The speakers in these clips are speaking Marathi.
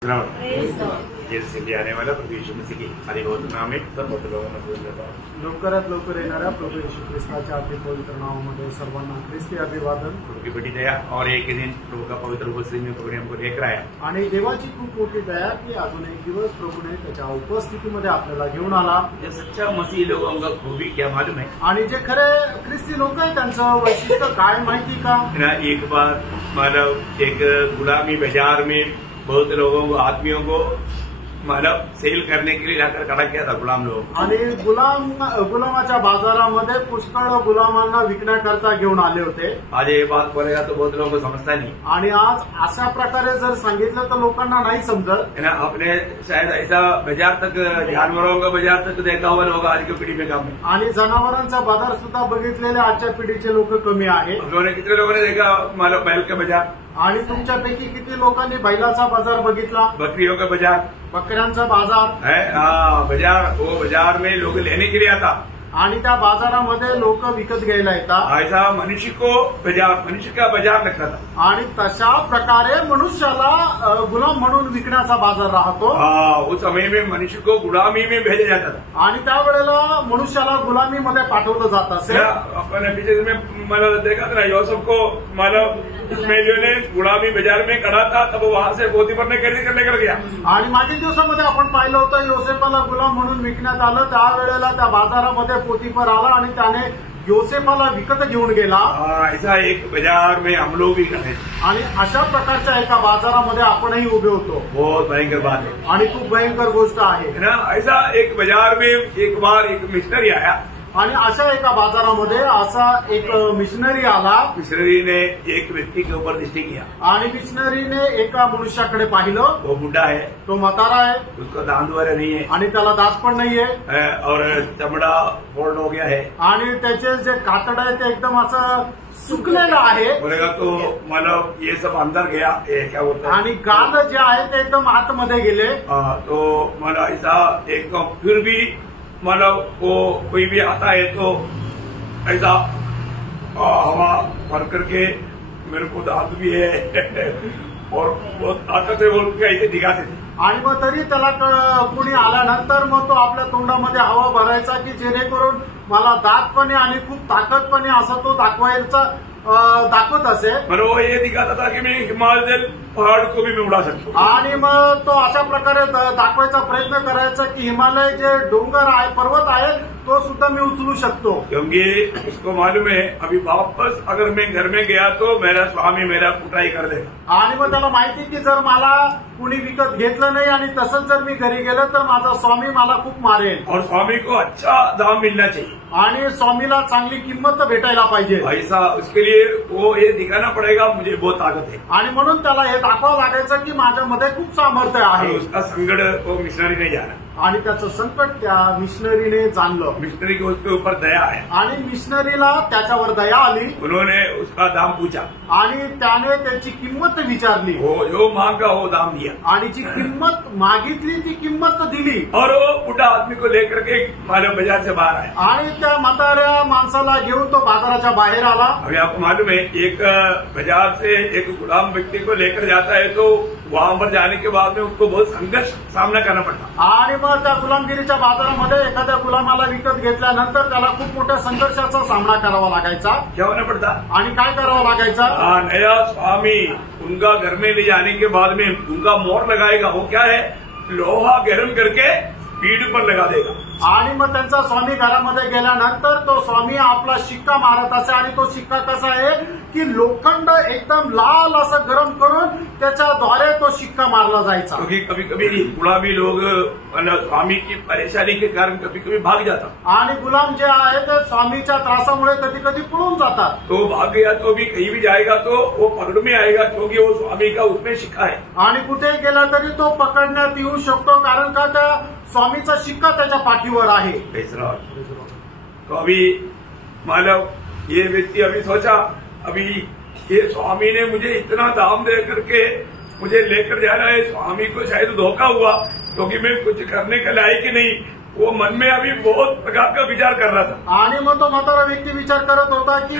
जल्दी आने वाला प्रभु यीशु मसीह की अधिभौत नाम में सब लोगों में बोल देता हूँ। लवकरात लवकर येणाऱ्या प्रभू येशू ख्रिस्ताच्या अति पवित्र नावामध्ये सर्वांना ख्रिस्ती अभिवादन। प्रभु की बड़ी दया और एक ही दिन प्रभु का पवित्र उपस्थिति में प्रभु ने हमको लेकर आया आणि देवाची खूप मोठी दया की अजून एक दिवस प्रभूने त्याच्या उपस्थितीमध्ये आपल्याला घेऊन आला। जो सच्चा मसीह लोगों का खूबी क्या मालूम है आणि जे खरे ख्रिस्ती लोक आहेत त्यांचं वैशिष्ट्य काय माहिती का? एक बार मतलब एक गुलामी बाजार में बहुत लोगों को आदमियों को मतलब सेल करने के लिए लाकर खड़ा किया था गुलाम लोग। आणि गुलामाच्या बाजारामध्ये पुष्कळ गुलामांना विकण्याकरता घेऊन आले होते। आज ये बात बोलेगा तो बहुत लोगों को समझता नहीं आणि आज अशा प्रकारे जर सांगितलं तर लोकांना नाही समजत है ना। आपने शायद ऐसा बाजार तक जानवरों का बाजार तक देखा हुआ लोग आज की पीढ़ी में कम है आणि जनावरांचा बाजार सुद्धा बघितलेले आजच्या पिढीचे लोक कमी आहेत। उन्होंने कितने लोगों ने देखा मतलब बैल का बाजार आणि तुमच्यापैकी किती लोकांनी बैलाचा बाजार बघितला? बकरियों का बाजार बकऱ्यांचा बाजार है। हाँ बाजार वो बाजार में लोग लेने के लिए आता आणि त्या बाजारामध्ये लोक विकत घ्यायला येतात। ऐसा मनुष्य को बाजार मनुष्य का बाजार लगता था आणि तशा प्रकारे मनुष्याला गुलाम म्हणून विकण्याचा बाजार राहतो। उस समय में मनुष्य को गुलामी में भेजा जाता था आणि त्यावेळेला मनुष्याला गुलामीमध्ये पाठवलं जात असे। अपने पीछे में मतलब देखा था यूसुफ को मतलब इसमाइलियों ने गुलामी बाजार में करा था तब वहां से पोतीफर ने कैदी करने कर गया। आणि मागील दिवसामध्ये आपण पाहिलं होतं योसेफाला गुलाम म्हणून विकण्यात आलं। त्यावेळेला त्या बाजारामध्ये पोतीफर आला आणि त्याने योसेफाला विकत घेऊन गेला। ऐसा एक बाजार में हम लोग भी खड़े आणि अशा प्रकारच्या एका बाजारामध्ये आपणही उभे होतो। बहुत भयंकर बात है आणि खूप भयंकर गोष्ट आहे ना। ऐसा एक बाजार में एक बार एक मिशनरी आया आणि अशा एका बाजारामध्ये असा एक मिशनरी आला। मिशनरी ने एक व्यक्ति के ऊपर दृष्टि किया आणि मिशनरीने एका मनुष्याकडे पाहिलं। वो बुढ़ा है तो म्हातारा आहे उसका दांत वगैरह नहीं है आणि त्याला दात पण नाहीये और चमड़ा फोल्ड हो गया है आणि त्याचे जे कातड आहे ते एकदम असं सुकलेलं आहे। बोलेगा तो मतलब ये सब अंदर गया ये क्या बोलता है आणि गाल जे आहे ते एकदम आतमध्ये गेले। तो मतलब ऐसा एक फिर भी मतलब वो कोई भी आता है तो ऐसा हवा भर करके मेरे को दांत भी है और वो ताकत है बोल के ऐसे दिखाते थे। आणि मग तरी त्याला कुणी आल्यानंतर मग तो आपल्या तोंडामध्ये हवा भरायचा की जेणेकरून मला दात पण आहे आणि खूप ताकद पण आहे असं तो दाखवत असे। पर वो ये दिखाता था कि मैं हिमालय पहाड़ को भी मैं उड़ा सकता हूँ। आणि मग तो अशा प्रकारे दाखवायचा प्रयत्न करायचा की हिमालय जे डोंगर आहे पर्वत आहे तो सुद्धा मी उचलू शकतो। क्योंकि उसको मालूम है अभी वापस अगर मैं घर में गया तो मेरा स्वामी मेरा कुटाई कर देगा। आणि मग त्याला माहिती की जर मला कुणी विकत घेतलं नाही आणि तसंच जर मी घरी गेलो तर माझा स्वामी मला खूप मारेल और स्वामी को अच्छा दाम मिलना चाहिए आणि स्वामीला चांगली किंमत भेटायला पाहिजे। ऐसा उसके लिए वो ये दिखाना पड़ेगा मुझे बहुत ताकत है आणि म्हणून त्याला हे दाखवावं लागायचं की माझ्यामध्ये खूप सामर्थ्य आहे। उसका संकट वो मिशनरी नहीं जाना आणि त्याचं संकट त्या मिशनरीने जाणलं। मिशनरी को उसके ऊपर दया है आणि मिशनरीला त्याच्यावर दया आली। उन्होंने उसका दाम पूछा आणि त्याने त्याची किंमत विचारली। वो जो मांगा वो दाम दिया आणि जी किंमत मागितली ती किंमत दिली और वो बुढ़ा आदमी को लेकर के मालूम बाजार से बाहर आया आणि त्या म्हाताऱ्या माणसाला घेऊन तो बाजाराच्या बाहेर आला। अभी आपको मालूम है एक बाजार से एक गुलाम व्यक्ति को लेकर जाता है तो वहां पर जाने के बाद में उसको बहुत संघर्ष सामना करना पड़ता आणि मग त्या गुलामगिरीच्या बाजारामध्ये एखाद्या गुलामाला विकत घेतल्यानंतर त्याला खूप मोठ्या संघर्षाचा सामना करावा लागायचा। क्या होना पड़ता आणि काय करावं लागायचा? नया स्वामी उनका घर में ले जाने के बाद में उनका मोहर लगाएगा। वो क्या है लोहा गर्म करके पीठ पर लगा देगा। आणि मग त्यांचा स्वामी घरामध्ये गेल्यानंतर तो स्वामी आपला शिक्का मारत असे आणि तो शिक्का कसा आहे की लोखंड एकदम लाल असं गरम करून त्याच्याद्वारे तो शिक्का मारला जायचा। क्योंकि कभी कभी गुलामी लोग स्वामी की परेशानी के कारण कभी कभी भाग जाता आणि गुलाम जे आहे ते स्वामीच्या त्रासामुळे कधी कधी पळून जातात। तो भाग गया तो भी कहीं भी जाएगा तो वो पकड़ में आएगा क्योंकि वो स्वामी का उसमें शिक्का है। आणि कुठे गेला तरी तो पकडण्यात येऊ शकतो कारण का त्या स्वामीचा शिक्का त्याच्या पाठीवर आहे। तो अभी मतलब ये व्यक्ति अभी सोचा अभी ये स्वामी ने मुझे इतना दाम दे करके मुझे लेकर जा रहा है, स्वामी को शायद धोखा हुआ क्योंकि मैं कुछ करने के लायक ही नहीं। वो मन में अभी बहुत प्रकार का विचार कर रहा था। आणि मग तो म्हातारा व्यक्ती विचार करत होता की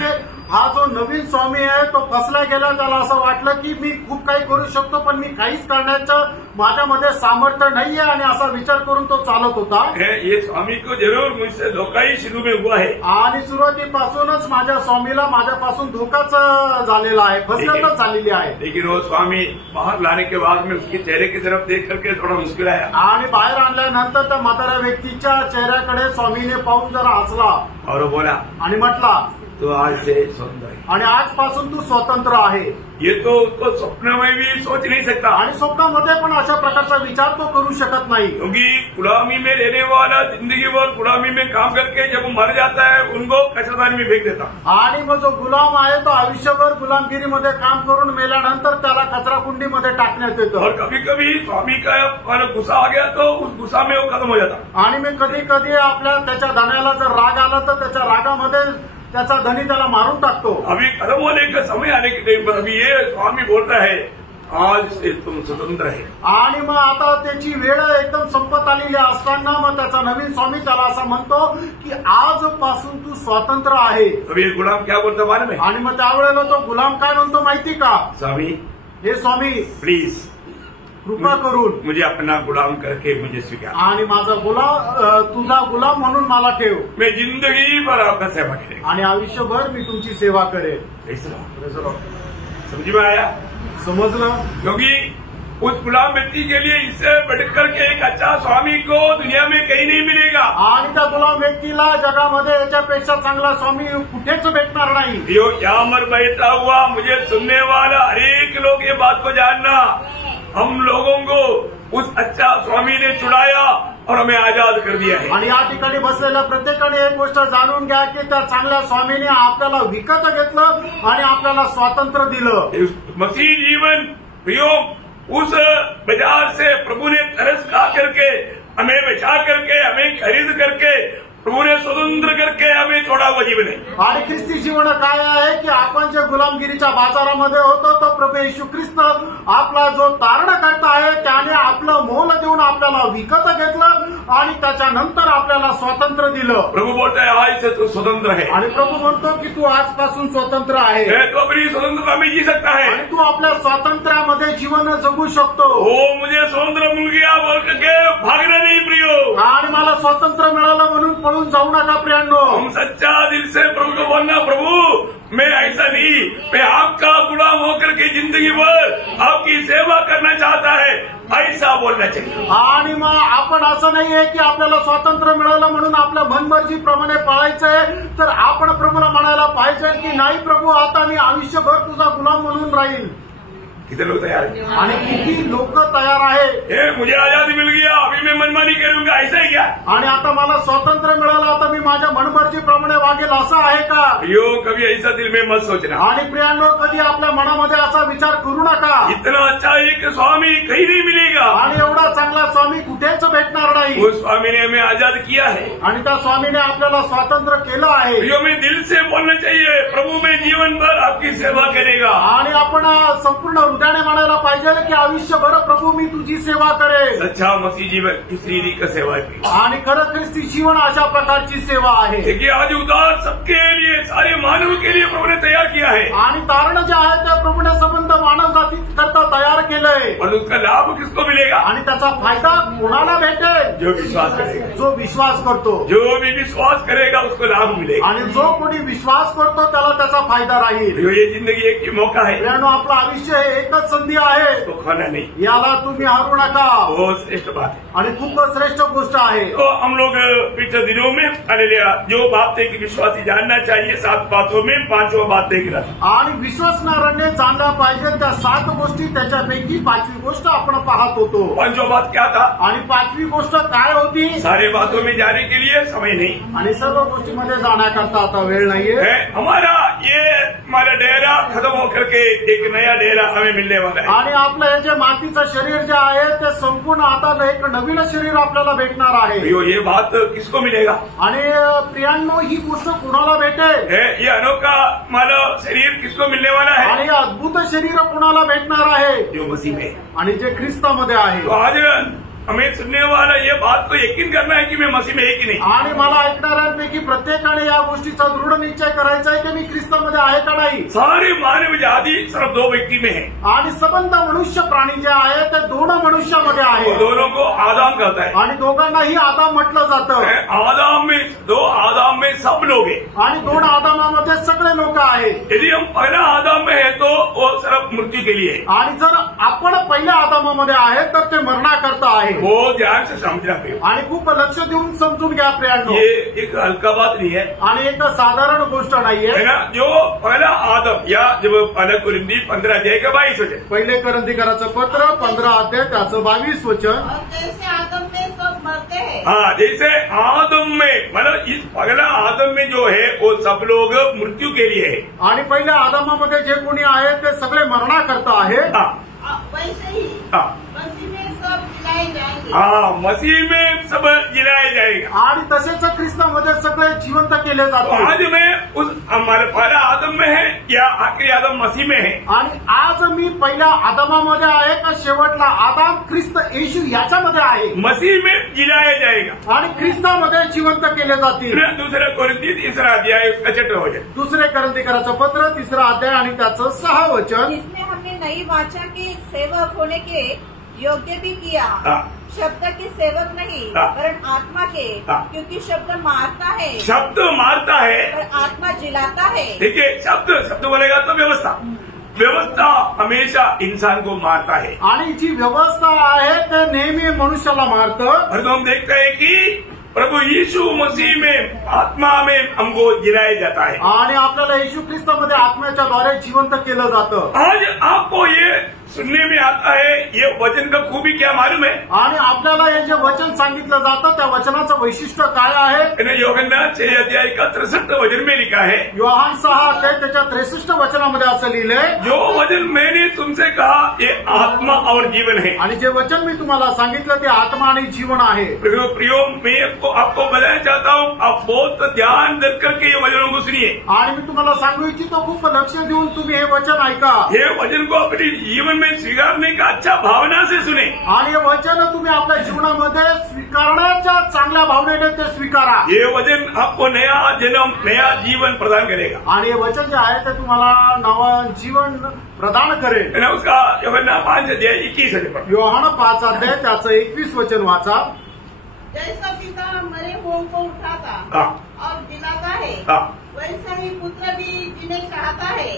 हा जो नवीन स्वामी आहे तो फसला गेला. त्याला असं वाटलं की मी खूप काही करू शकतो पण मी काहीच करण्याचं माझ्यामध्ये सामर्थ्य नाहीये आणि असा विचार करून तो चालत होता. ये स्वामी को जरूर मुझसे धोखा ही शुरू में हुआ है आणि सुरुवातीपासूनच माझ्या स्वामीला माझ्यापासून धोकाच झालेला आहे, फसगतच झालेली आहे. लेकिन वो स्वामी बाहर लाने के बाद में उसके चेहरे की तरफ देख करके थोड़ा मुस्कुराया आणि बाहेर आणल्यानंतर त्या म्हाताऱ्या व्यक्तीच्या चेहऱ्याकडे स्वामीने पाहून जरा हसला और बोला आणि म्हटला तो आज से स्वतंत्र है. आणि आजपासून तू स्वतंत्र आहे. ये तो उसको स्वप्न में भी सोच नहीं सकता आणि स्वप्नामध्ये पण अशा प्रकारचा विचार तो करू शकत नाही. क्योंकि गुलामी में रहने वाला जिंदगी भर गुलामी में काम करके जब वो मर जाता है उनको कचरादानी में फेंक देता. आणि मग जो गुलाम आहे तो आयुष्यभर गुलामगिरीमध्ये काम करून मेल्यानंतर त्याला कचराकुंडीमध्ये टाकण्यात येतं. और कभी कभी स्वामी का गुस्सा आ गया तो उस गुस्सा में वो खत्म हो जाता. आणि मग कधी कधी आपल्या त्याच्या धण्याला जर राग आला तर त्याच्या रागामध्ये त्याचा धनी त्याला मारून टाकतो. अभी खत्म होने का समय आने के टाइम पर अभी ये स्वामी बोलता है आज से तुम स्वतंत्र है. आणि मग आता त्याची वेळ एकदम संपत आलेली असताना मग त्याचा नवीन स्वामी त्याला असं म्हणतो की आजपासून तू स्वतंत्र आहे. अभी ये गुलाम क्या बोलता मालूम है? आणि मग त्यावेळेला तो गुलाम काय म्हणतो माहिती का? स्वामी हे स्वामी प्लीज कृपा करून मुझे अपना गुलाम करके मुझे स्वीकार. आणि माझा तुझा गुलाम म्हणून मला ठेव. मैं जिंदगी भर आपका सेवा करेगा आणि आयुष्यभर मी तुमची सेवा करेन. समझ में आया? समजलं? क्योंकि उस गुलाम व्यक्ति के लिए इससे बढ़कर के एक अच्छा स्वामी को दुनिया में कहीं नहीं मिलेगा. आणि त्या गुलाम व्यक्तीला जगामध्ये याच्यापेक्षा चांगला स्वामी कुठेच भेटणार नाही. यो यहाँ मर बैठा हुआ मुझे सुनने वाला हर एक लोग ये बात को जानना, हम लोगों को उस अच्छा स्वामी ने छुड़ाया और हमें आजाद कर दिया है. आणि या ठिकाणी बसलेल्या प्रत्येकाने एक गोष्ट जाणून घ्या की त्या चांगल्या स्वामीने आपल्याला विकत घेतलं आणि आपल्याला स्वातंत्र्य दिलं. मसीह जीवन प्रियो उस बाजार से प्रभु ने तरस खा करके हमें बचा करके हमें खरीद करके प्रभु ने स्वतंत्र करके हमें छोड़ा हुआ जीवन है. आणि ख्रिस्ती जीवन काय आहे की आपण जे गुलामगिरीच्या बाजारामध्ये होतो तो प्रभू येशू ख्रिस्त आपला जो तारण करता आहे त्याने आपलं मोल देऊन आपल्याला विकत घेतलं आणि त्याच्यानंतर आपल्याला स्वातंत्र्य दिलं. प्रभु बोलता है आज से तू स्वतंत्र है. आणि प्रभू म्हणतो की तू आजपासून स्वतंत्र आहे. तो अपनी स्वतंत्रता में जी सकता है. आणि तू आपल्या स्वातंत्र्यामध्ये जीवन जगू शकतो. हो मुझे स्वतंत्र मिल गया बोल करके भागना नहीं प्रियो. आणि मला स्वातंत्र्य मिळालं म्हणून पळून जाऊ नका प्रियांनो. हम सच्चा दिल से प्रभु को बोलना प्रभु मैं ऐसा नहीं, मैं आपका गुलाम होकर के जिंदगी भर आपकी सेवा करना चाहता है ऐसा बोलना चाहिए. आणि मग आपण असं नाहीये की आपल्याला स्वातंत्र्य मिळालं म्हणून आपल्या मनमर्जीप्रमाणे पाळायचंय, तर आपण प्रभूला म्हणायला पाहिजे की नाही प्रभू आता मी आयुष्यभर तुझा गुलाम म्हणून राहील. कितने लोग तैयार हैं? आणि किती लोक तयार आहे? मुझे आजादी मिल गया अभी मैं मनमानी करूंगा ऐसा है क्या? आणि आता मला स्वातंत्र्य मिळालं आता मी माझ्या मनमर्जीप्रमाणे वागेल असं आहे का? यो कभी ऐसा दिल में मत सोचना. आणि प्रियांनो कधी आपल्या मनामध्ये असा विचार करू नका. इतना अच्छा एक स्वामी कहीं नहीं मिलेगा. आणि एवढा चांगला स्वामी कुठेच भेटणार नाही. उस स्वामी ने हमें आजाद किया है आणि त्या स्वामीने आपल्याला स्वातंत्र्य केलं आहे. यो मैं दिल से बोलना चाहिए प्रभु मैं जीवन भर आपकी सेवा करेगा. आणि आपण संपूर्ण हृदयाने म्हणायला पाहिजे की आयुष्यभर प्रभू मी तुझी सेवा करेन. सच्चा मसीह जीवन इसी रीति का सेवा है. आणि खरं ख्रिस्ती जीवन अशा प्रकारची सेवा आहे. देखिए आज उद्धार सबके लिए सारे मानव के लिए प्रभु ने तैयार किया है. आणि तारण जे आहे ते प्रभूने संबंध मानव जाती करता तयार केलंय. और उसका लाभ किसको मिलेगा? आणि त्याचा फायदा कोणाला भेटेल? जो विश्वास करेगा. जो विश्वास करतो. जो भी विश्वास करेगा उसको लाभ मिलेगा. आणि जो कोणी विश्वास करतो त्याला त्याचा फायदा राहील. ये जिंदगी एक ही मौका है. मित्रांनो आपलं आयुष्य हे एकच संधी आहे. तो खाना नहीं. याला तुम्ही हरू नका. वो श्रेष्ठ बात है आणि खूप श्रेष्ठ गोष्ट आहे. तो हम लोग पिछले दिनों में जो बात है कि विश्वासी जानना चाहिए 7 बातों में 5वां बात देख रहा था. आणि विश्वासणाऱ्याने जाणला पाहिजे त्या 7 गोष्टी त्याच्यापैकी 5वी गोष्ट आपण पाहत होतो. 5वां बात क्या था? आणि 5वी गोष्ट काय होती? सारे बातों में जाने के लिए समय नहीं. आणि सर्व गोष्टीमध्ये जाण्याकरता आता वेळ नाहीये. हमारा डेरा खत्म होकर के एक नया डेरा हमें मिलने वाला है. आणि आपलं हे जे मातीचं शरीर जे आहे ते संपूर्ण आता एक नवीन शरीर आपल्याला भेटणार आहे. ये बात किसको मिलेगा? आणि प्रियांनो ही गोष्ट कुणाला भेटेल? ये अनोखा मानव शरीर किसको मिलने वाला है? आणि अद्भुत शरीर कुणाला भेटणार आहे? जो मसीह में. आणि जे ख्रिस्तामध्ये आहे. तो आज हमें सुनने वाला ये बात को यकीन करना है कि मैं मसीह में है कि नहीं। आणि मला ऐकणाऱ्यांपैकी प्रत्येकाने या गोष्टीचा दृढ निश्चय करायचा आहे की मी ख्रिस्तामध्ये आहे का नाही। सारी मानव जाति सिर्फ दो व्यक्ति में है आणि संबंध मनुष्य प्राणी जे आहे ते दोन मनुष्यामध्ये वो आहे दोनों को आदाम कहता है। आणि दोघांनाही आदाम म्हटलं जातं दो आदाम में सब लोग हैं। आणि दोन आदामामध्ये सगळे लोक आहेत। यदि हम पहला आदाम में है तो वो सिर्फ मृत्यु के लिए है। आणि जर आपण पहिल्या आदामामध्ये आहे तर ते मरणाकरता आहे। वो ध्यान से समझना प्रिय। आणि खूप लक्ष देऊन समजून घ्या प्रियांनो, ये एक हल्का बात नहीं है आणि एक साधारण गोष्ट नाहीये है ना। जो पहला आदम या जब पहला कुरिन्थी 15 अध्याय का 22 वचन, पहिले करंथीकराचं पत्र 15 अध्याय त्याचं 22 वचन। और जैसे आदम में सब मरते हैं, हाँ जैसे आदम में मतलब इस पहला आदम में जो है वो सब लोग मृत्यु के लिए है। आणि पहिल्या आदामामध्ये जे कोणी आहे ते सगळे मरणाकरता आहे। वैसे ही हाँ मसीह में सब जिलाए जाएंगे। हाँ मसीह में सब जिलाया जाएगा। आणि तसेच ख्रिस्तामध्ये सगळे जिवंत केले तो जातात। आज मैं उस हमारे पहला आदम में है या आखिरी आदम मसीह में है। आणि आज मी पहिल्या आदामामध्ये आहे का शेवटला आदाम ख्रिस्त येशू याच्यामध्ये आहे। मसीह में जिलाया जाएगा आणि ख्रिस्तामध्ये जिवंत केले जातील। दूसरा कुरिन्थी 3 अध्याय उसका 6 वचन। दुसरे करंथीकराचं पत्र 3 अध्याय आणि त्याचं 6 वचन। इसमें हमने नई वाचा के सेवक होने के योग्य भी किया, शब्द के सेवक नहीं वरन आत्मा के, क्योंकि शब्द मारता है, शब्द मारता है पर आत्मा जिलाता है। देखिए शब्द बोलेगा तो व्यवस्था हमेशा इंसान को मारता है। आणि जी व्यवस्था आहे ते नेहमी मनुष्याला मारतं। और तो हम देखते हैं कि प्रभु यीशु मसीह में आत्मा में हमको जिलाया जाता है। आणि आपल्याला येशू ख्रिस्तामध्ये आत्म्याच्या द्वारे जिवंत केलं जातं। आज आपको ये सुनने में आता है ये वचन का खूबी क्या मालूम है। आणि आपल्याला हे जे वचन सांगितलं जातं त्या वचनाचं वैशिष्ट्य काय आहे। यूहन्ना 6 अध्याय का 63 वचन में लिखा है, योहान 6 अध्याय त्याच्या 63 वचनामध्ये असं लिहिलंय, जो वचन मैंने तुमसे कहा ये आत्मा और जीवन है। आणि जे वचन मी तुम्हाला सांगितलं ते आत्मा आणि जीवन आहे। प्रियो मैं आपको बताना चाहता हूँ, आप बहुत ध्यान दे करके ये वचनों को सुनिए। आणि मी तुम्हाला सांगू इच्छितो खूप लक्ष देऊन तुम्ही हे वचन ऐका। ये वचन को अपने जीवन में स्वीकारने का अच्छा भावना से सुने। आणि हे वचन तुम्ही आपल्या जीवनामध्ये स्वीकारण्याच्या चांगल्या भावनेने ते स्वीकारा। ये वचन आपको नया जन्म नया जीवन प्रदान करेगा। आणि हे वचन जे आहे ते तुम्हाला नवं जीवन प्रदान करेल। उसका यूहन्ना 5 अध्याय 21 वचन, योहान 5 अध्याय त्याचं 21 वचन वाचा। जैसा पिता मरे हुओं को उठाता और जिलाता है, वैसा ही पुत्र भी जिन्हें चाहता है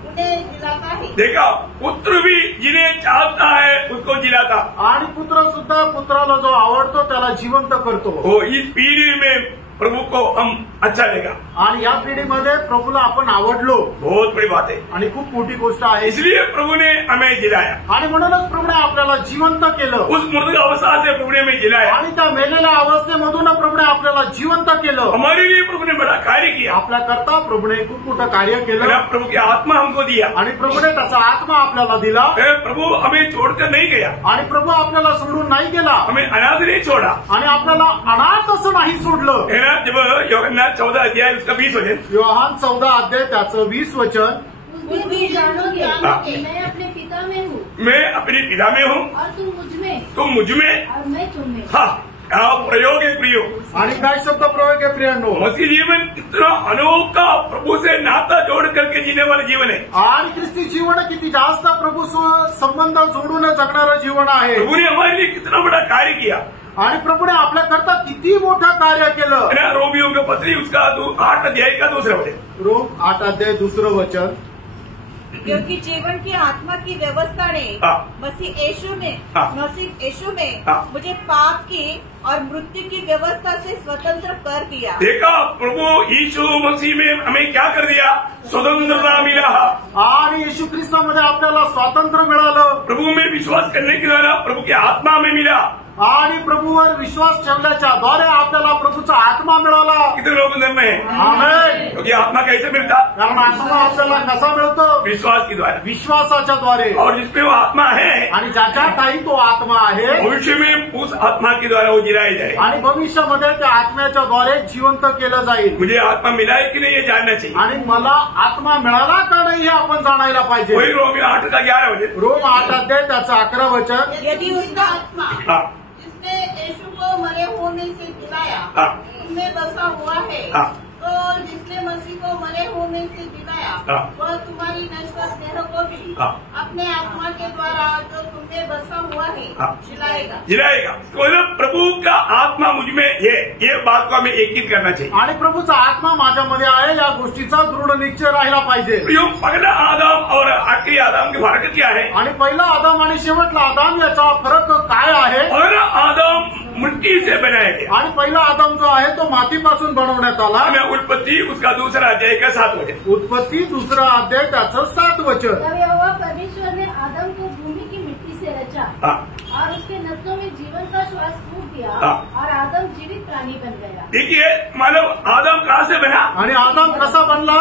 उन्हें जिलाता है। देखा, पुत्र भी जिन्हें चाहता है उसको जिलाता। आणि पुत्र सुद्धा पुत्राला जो आवडतो त्याला जिवंत करतो। वो इस पीढ़ी में प्रभु को हम अच्छा लगा आणि या पिढीमध्ये प्रभूला आपण आवडलो, बहुत बड़ी बात है आणि खूप मोठी गोष्ट आहे। इसलिए प्रभु ने हमें जिलाया आणि म्हणूनच प्रभूने आपल्याला जिवंत केलं। उस मृत अवस्था से प्रभु ने हमें जिलाया आणि त्या मेलेल्या अवस्थेमधून प्रभूने आपल्याला जिवंत केलं। हमारे लिए प्रभु ने बड़ा कार्य किया। आपल्या करता प्रभूने खूप मोठं कार्य केलं। प्रभु की आत्मा हमको दिया आणि प्रभूने त्याचा आत्मा आपल्याला दिला। प्रभु हमें छोड़कर नहीं गया आणि प्रभू आपल्याला सोडून नाही गेला, हमें अनाथ नहीं छोड़ा आणि आपल्याला अनाथ असं नाही सोडलं। जब यूहन्ना 14 अध्याय उसका 20 वचन, योहान 14 अध्याय त्याचं 20 वचन। उस दिन जानोगे कि मैं अपने पिता में हूँ, मैं अपने पिता में हूँ और तुम मुझ में, तुम मुझ में और मैं तुम में। हाँ प्रयोग है प्रियो। आणि काय शब्द प्रयोग आहे प्रियांनो। मसीह जीवन इतना अनोखा प्रभु से नाता जोड़ करके जीने वाला जीवन है। आणि ख्रिस्ती जीवन किती जास्त प्रभू संबंध जोडून जगणारं जीवन आहे। प्रभु ने हमारे लिए कितना बड़ा कार्य किया आणि प्रभूने आपल्या करता किती मोठं कार्य केलं। रोमियो के पत्री उसका 8 अध्याय का 2 वचन, रोम 8 अध्याय 2 वचन। क्योंकि जीवन की आत्मा की व्यवस्था ने मसीह यीशु में मुझे पाप की और मृत्यु की व्यवस्था से स्वतंत्र कर दिया। देखा, प्रभु यीशु मसीह में हमें क्या कर दिया, स्वतंत्रता मिला। आणि येशू ख्रिस्तामध्ये आपल्याला स्वातंत्र्य मिळालं। प्रभु में विश्वास करने के द्वारा प्रभु की आत्मा में मिला। आणि प्रभूवर विश्वास ठेवल्याच्या द्वारे आपल्याला प्रभूचा आत्मा मिळाला। कितने लोग अंदर में? आमेन। क्योंकि आत्मा कैसे मिलता? कारण आत्मा आपल्याला कसा मिळतो? विश्वास के द्वारा, विश्वासाच्या द्वारे। और जिसपे वो आत्मा है आणि ज्याच्यातही तो आत्मा आहे, भविष्य में उस आत्मा के द्वारा वो जिलाया जाए। आणि भविष्यामध्ये त्या आत्म्याच्या द्वारे जिवंत केलं जाईल। मुझे आत्मा मिला है कि नहीं ये जानना चाहिए। आणि मला आत्मा मिळाला का नाही हे आपण जाणायला पाहिजे। वही रोमियो 8 का 11 वचन, रोम 8 अध्याय त्याचं 11 वचन। यदि उसका आत्मा जिसने यीशु को मरे होने से जिलाया, उनमें बसा हुआ है। तो जिसने मसीह को मरे होने से जिलाया, वह तुम्हारी नश्वर देह को भी अपने आत्मा के द्वारा जो तुम्हें बसा हुआ है जिलाएगा। तो प्रभू का आत्मा मुझ में है, ये बात को हमें एकीत करना चाहिए। आणि प्रभूचा आत्मा माझ्यामध्ये आहे या गोष्टीचा दृढ निश्चय राहिला पाहिजे। पहला आदम और आखिरी आदम की फर्क क्या है? आणि पहिला आदम आणि शेवटला आदम याचा फरक काय आहे? पहला आदम मिट्टी से बनाया गया आणि पहिला आदम जो आहे तो मातीपासून बनवण्यात आला। उत्पत्ति उसका दूसरा अध्याय का 7 वचन। उत्पत्ति दूसरा अध्याय त्याचं 7 वचन। तब यहोवा परमेश्वर ने आदम को भूमि की मिट्टी से रचा और उसके नसों में जीवन का श्वास फूंक दिया और आदम जीवित प्राणी बन गया। देखिए मानव आदम कहाँ से बना? आणि आदम कसा बनला?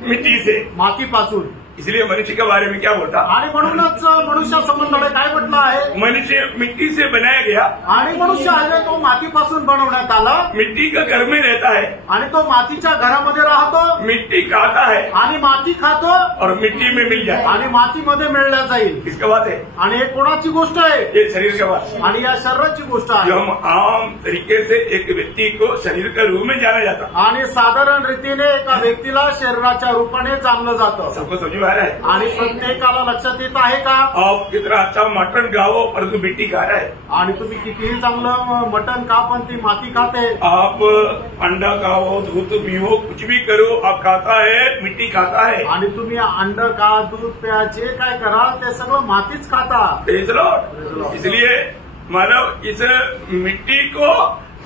मिट्टी से, मातीपासून। इसलिए मनुष्य के बारे में क्या बोलता? आणि म्हणूनच मनुष्य संबंधाने काय म्हटलं आहे? मनुष्य मिट्टी से बनाया गया आणि मनुष्य आहे तो मातीपासून बनवण्यात आला। मिट्टी का घर में रहता है आणि तो मातीच्या घरामध्ये राहतो, मिट्टी खाता है आणि माती खातो और मिट्टी में मिल जाए आणि मातीमध्ये मिळल्या जाईल। किसका बात है? आणि हे कोणाची गोष्ट आहे? ये शरीर का बात, आणि या शरीराची गोष्ट जो आहे। हम आम तरीके से एक व्यक्ति को शरीर के रूप में जाना जाता, आणि साधारण रीतीने एका व्यक्तीला शरीराच्या रूपाने जाणलं जातं। सबको समझ में आ रहा है? आणि प्रत्येकाला लक्षात येत आहे का? आप कितना अच्छा मटन खाओ परंतु मिट्टी खा रहा है। आणि तुम्ही कितीही चांगलं मटण खा पण ती माती खाते। आप अंडा खाओ, दूध पियो, कुछ भी करो, आप खाता है, मिट्टी खाता है। आणि तुम्ही अंड खा, दूध प्या, जे काय कराल ते सगळं मातीच खाता। इसलिए मानव इस मिट्टी को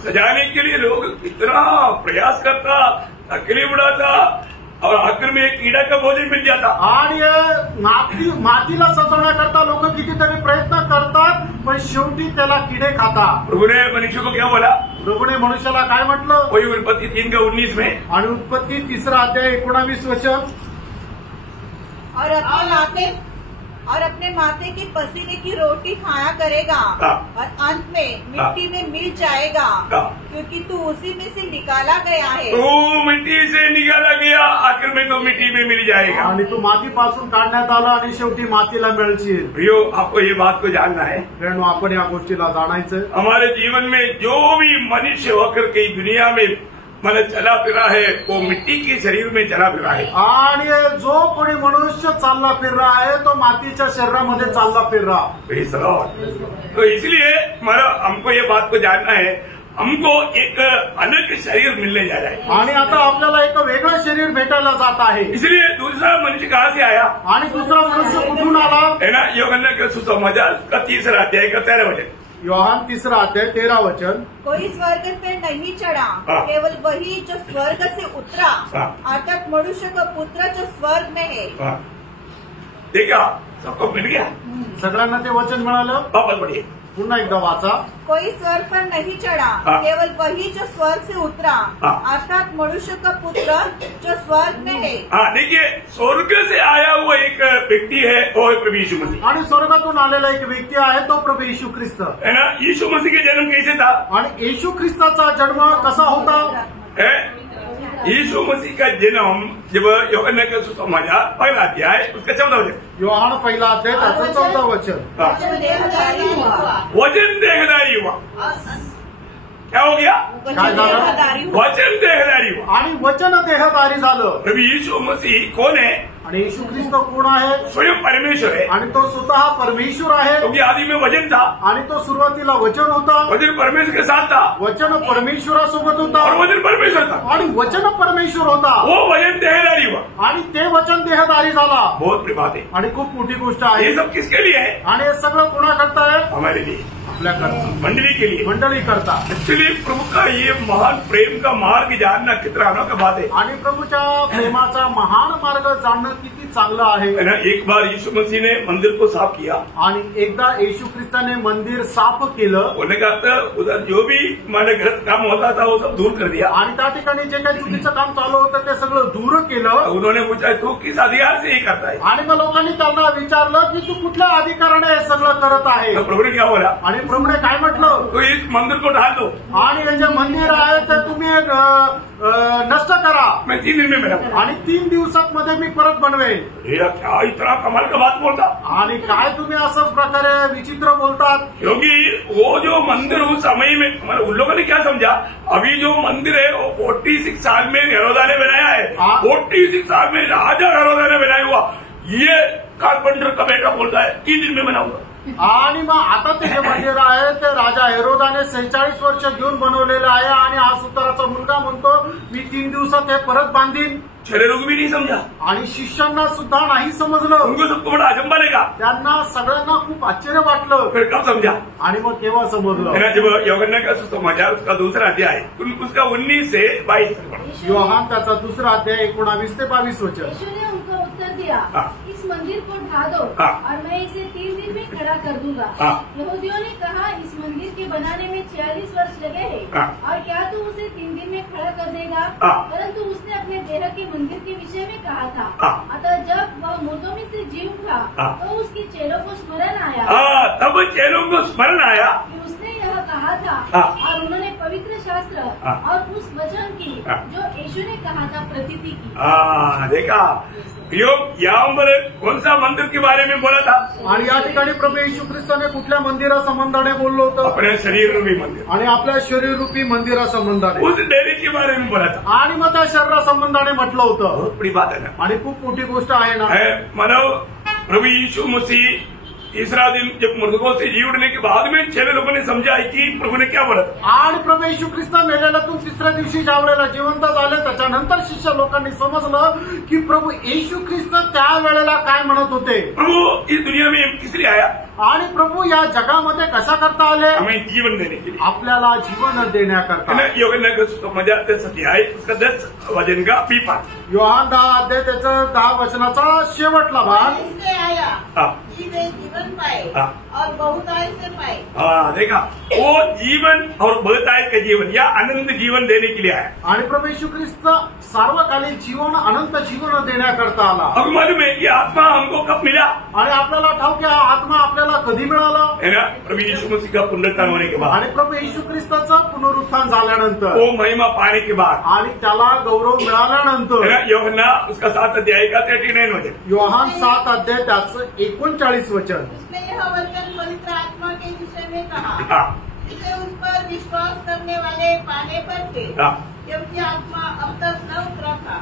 सजाने के लिए लोग इतना प्रयास करता, तकलीफ उड़ाता और आखिर में एक कीड़ा का भोजन मिल जाता। आणि मातीला सजवण्याकरता लोक कितीतरी प्रयत्न करतात पण शेवटी त्याला किडे खातात। प्रभु ने मनुष्य को क्या बोला? प्रभूने मनुष्याला काय म्हटलं? वही उत्पत्ति 3:19 में, आणि उत्पत्ति 3 अध्याय 19 वचन, और अपने माथे की पसीने की रोटी खाया करेगा और अंत में मिट्टी में मिल जाएगा, क्योंकि तू उसी में से निकाला गया है। तू मिट्टी से निकाला गया, आखिर में तो मिट्टी में मिल जाएगा। आणि तू मातीपासून काढण्यात आला आणि शेवटी मातीला मिळशील। प्रियो, आपको ये बात को जानना है, प्रेरणू आपण या गोष्टीला जाणायचं। हमारे जीवन में जो भी मनुष्य होकर के दुनिया में मतलब चला फिरा है वो मिट्टी के शरीर में चला फिरा है। आणि जो कोणी मनुष्य चालला फिर रहा है तो मातीच्या शरीरामध्ये चालला फिर रहा। तो इसलिए हमको ये बात को जानना है, हमको एक अलग शरीर मिलने जा रहा है। आणि आता आपल्याला एक वेगळं शरीर भेटायला जात आहे। इसलिए दूसरा मनुष्य कहाँ से आया? आणि दुसरा मनुष्य कुठून आला? है ना? यूहन्ना का सुसमाचार का 3 अध्याय का 13 वचन। योहान 3 अध्याय 13 वचन, कोई स्वर्ग पे नहीं चढ़ा, केवल वही जो स्वर्ग से उतरा, अर्थात मनुष्य का पुत्र जो स्वर्ग में है। देखा, सबको मिल गया, सगळ्यांना ते वचन मिळालं। वापस बढ़िए, पुन्हा एकदा वाचा। कोई स्वर्ग पर नहीं चढ़ा, केवल वही जो स्वर्ग से उतरा, अर्थात मनुष्य का पुत्र जो स्वर्ग में है। देखिए, स्वर्ग से आया हुआ एक व्यक्ति है वो प्रभु यीशु मसीह। आणि स्वर्गातून आलेला एक व्यक्ती आहे तो प्रभू येशू ख्रिस्त है ना? यीशु मसीह का जन्म कैसे था? आणि येशू ख्रिस्ताचा जन्म कसा होता? यीशु मसीह का जन्म जब यूहन्ना का सुसमाचार 1 अध्याय उसका 14 वचन, योहान 1 अध्याय त्याचं 14 वचन, वचन देहधारी हुआ। क्या हो गया? काय झालं? वचन देहधारी हुआ। आणि वचन देहधारी झालं। प्रभु यीशु मसीह कौन है? आणि येशू ख्रिस्त कोण आहे? स्वयं परमेश्वर है। आणि तो स्वतः परमेश्वर आहे। क्योंकि आदि में वचन था आणि तो सुरुवातीला वचन होता। वचन परमेश्वर के साथ था, वचन परमेश्वरासोबत होता और वचन परमेश्वर था, आणि वचन परमेश्वर होता। वो वचन देहधारी हुआ आणि ते वचन देहधारी झाला। बहुत बड़ी बात है। आणि खूप मोठी गोष्ट आहे। ये सब किसके लिए है? आणि हे सगळं कोणाकरता आहे? हमारे लिए, आपल्याकरता, मंडली के लिए, मंडळी करता। एक्चुअली प्रभु का ये महान प्रेम का मार्ग जानना कितना अनोखा बात है। आणि प्रभूच्या प्रेमाचा महान मार्ग जाणणं किती चांगलं आहे। एक बार यीशु मसीह ने मंदिर को साफ किया आणि एकदा येशू ख्रिस्ताने मंदिर साफ केलं। उन्होंने कहा उधर जो भी माने गलत काम होता था वो सब दूर कर दिया। आणि त्या ठिकाणी जे काही चुकीचं काम चालू होतं ते सगळं दूर केलं। उन्होंने पूछा तू किस अधिकार से ये करता है? आणि मग लोकांनी त्यांना विचारलं की तू कुठल्या अधिकाराने हे सगळं करत आहे? तो प्रभु ने क्या बोला? आणि प्रभूने काय म्हटलं? तो इस मंदिर को ढाल दो आणि हे जे मंदिर आहे ते तुम्ही नष्ट करा, मैं 3 दिन में बनाऊंगा आणि 3 दिवसात मध्ये मी परत बनवेन। क्या इतना कमाल का बात बोलता? आणि काय तुम्ही असं प्रकारे विचित्र बोलतात? क्योंकि वो जो मंदिर उस समय में मतलब उन लोगों ने क्या समझा, अभी जो मंदिर है वो 46 साल में हेरोदा ने बनाया है, 46 साल में राजा हेरोदा ने बनाया हुआ, ये कारपेंटर का बेटा बोलता है 3 दिन में बनाऊंगा। आणि मग आता ते जे मंदिर आहे ते राजा हेरोदाने 46 वर्ष घेऊन बनवलेलं आहे आणि हा सुताराचा मुलगा म्हणतो मी 3 दिवसात हे परत बांधीन। चेले लोग भी नहीं समझा आणि शिष्यांना सुद्धा नाही समजलं, उनको सबको बड़ा अचंबा लगा, त्यांना सगळ्यांना खूप आश्चर्य वाटलं। फिर कब समझा, आणि मग केव्हा समजलं, जब यूहन्ना का सुसमाचार उसका दूसरा अध्याय उसका 19 से 22 तक पढ़ा। योहान त्याचा दुसरा अध्याय 19 ते 22 वचन। यीशु ने उनको उत्तर दिया, इस मंदिर को ढा दो और मैं इसे 3 दिन में खड़ा कर दूंगा। यहूदियों ने कहा, इस मंदिर के बनाने में 46 वर्ष लगे हैं और क्या तू उसे 3 दिन में खड़ा कर देगा? परंतु उसने अपने देह के मंदिर के विषय में कहा था। अतः जब वह मुर्दों में से जी उठा तो उसके चेलों को स्मरण आया, तब चेलों को स्मरण आया कि उसने यह कहा था और उन्होंने पवित्र शास्त्र और उस वचन की जो यीशु ने कहा था प्रतीति की। देखा योग यहाँ पर कौन सा मंदिर के बारे में बोला था, आणि या ठिकाणी प्रभू येशू ख्रिस्ताने कुठल्या मंदिरासंबंधाने बोललो होतं, अपने शरीर रूपी मंदिर आणि आपल्या शरीर रूपी मंदिरासंबंधाने, उस डेरी के बारे में बोला था, आणि मग त्या शरीरासंबंधाने म्हटलं होतं। बहुत बड़ी बात है ना, आणि खूप मोठी गोष्ट आहे ना। मानव प्रभु यीशु मसीह तीसरा दिन जब मृतकों से जी उठने के बाद में चेले लोगों ने समझा कि प्रभु ने क्या बोला था, आणि प्रभू येशू ख्रिस्त मेलेल्यातून तिसऱ्या दिवशी जावलेला जिवंत झाले। त्याच्यानंतर शिष्य लोकांनी समजलं की प्रभू येशू ख्रिस्त त्यावेळेला काय म्हणत होते। प्रभु इस दुनिया में किस लिए आया, आणि प्रभू या जगामध्ये कशा करता आले, हमें जीवन देने के लिए, आपल्याला जीवन देण्याकरता। यूहन्ना का सुसमाचार अध्याय उसका 10 वचन का बी पाठ, योहान 10 अध्याय त्याचा 10 वचनाचा शेवटला भाग। इसलिए आया कि वे जीवन पाए और बहुताय से पाए। देखा वो जीवन और बहुतायत का जीवन या अनंत जीवन देने के लिए आया। आणि प्रभू येशू ख्रिस्त सार्वकालिक जीवन अनंत जीवन देण्याकरता आला। अब मालूम है ये आत्मा हमको कब मिला, आणि आपल्याला ठाऊक आहे हा आत्मा आपल्याला कधी मिळाला, है ना, प्रभु यीशु मसीह का पुनरुत्थान होने के बाद, आणि प्रभू येशू ख्रिस्ताचं पुनरुत्थान झाल्यानंतर, वो महिमा पाने के बाद, आणि त्याला गौरव मिळाल्यानंतर, है ना, यूहन्ना उसका 7 अध्याय का 39 वचन, योहान 7 अध्याय त्याचं 39 वचन। उसने यह वचन पवित्र आत्मा के विषय में कहा, जिसे उस पर विश्वास करने वाले पाने पर थे, क्योंकि आत्मा अब तक न उतरा था।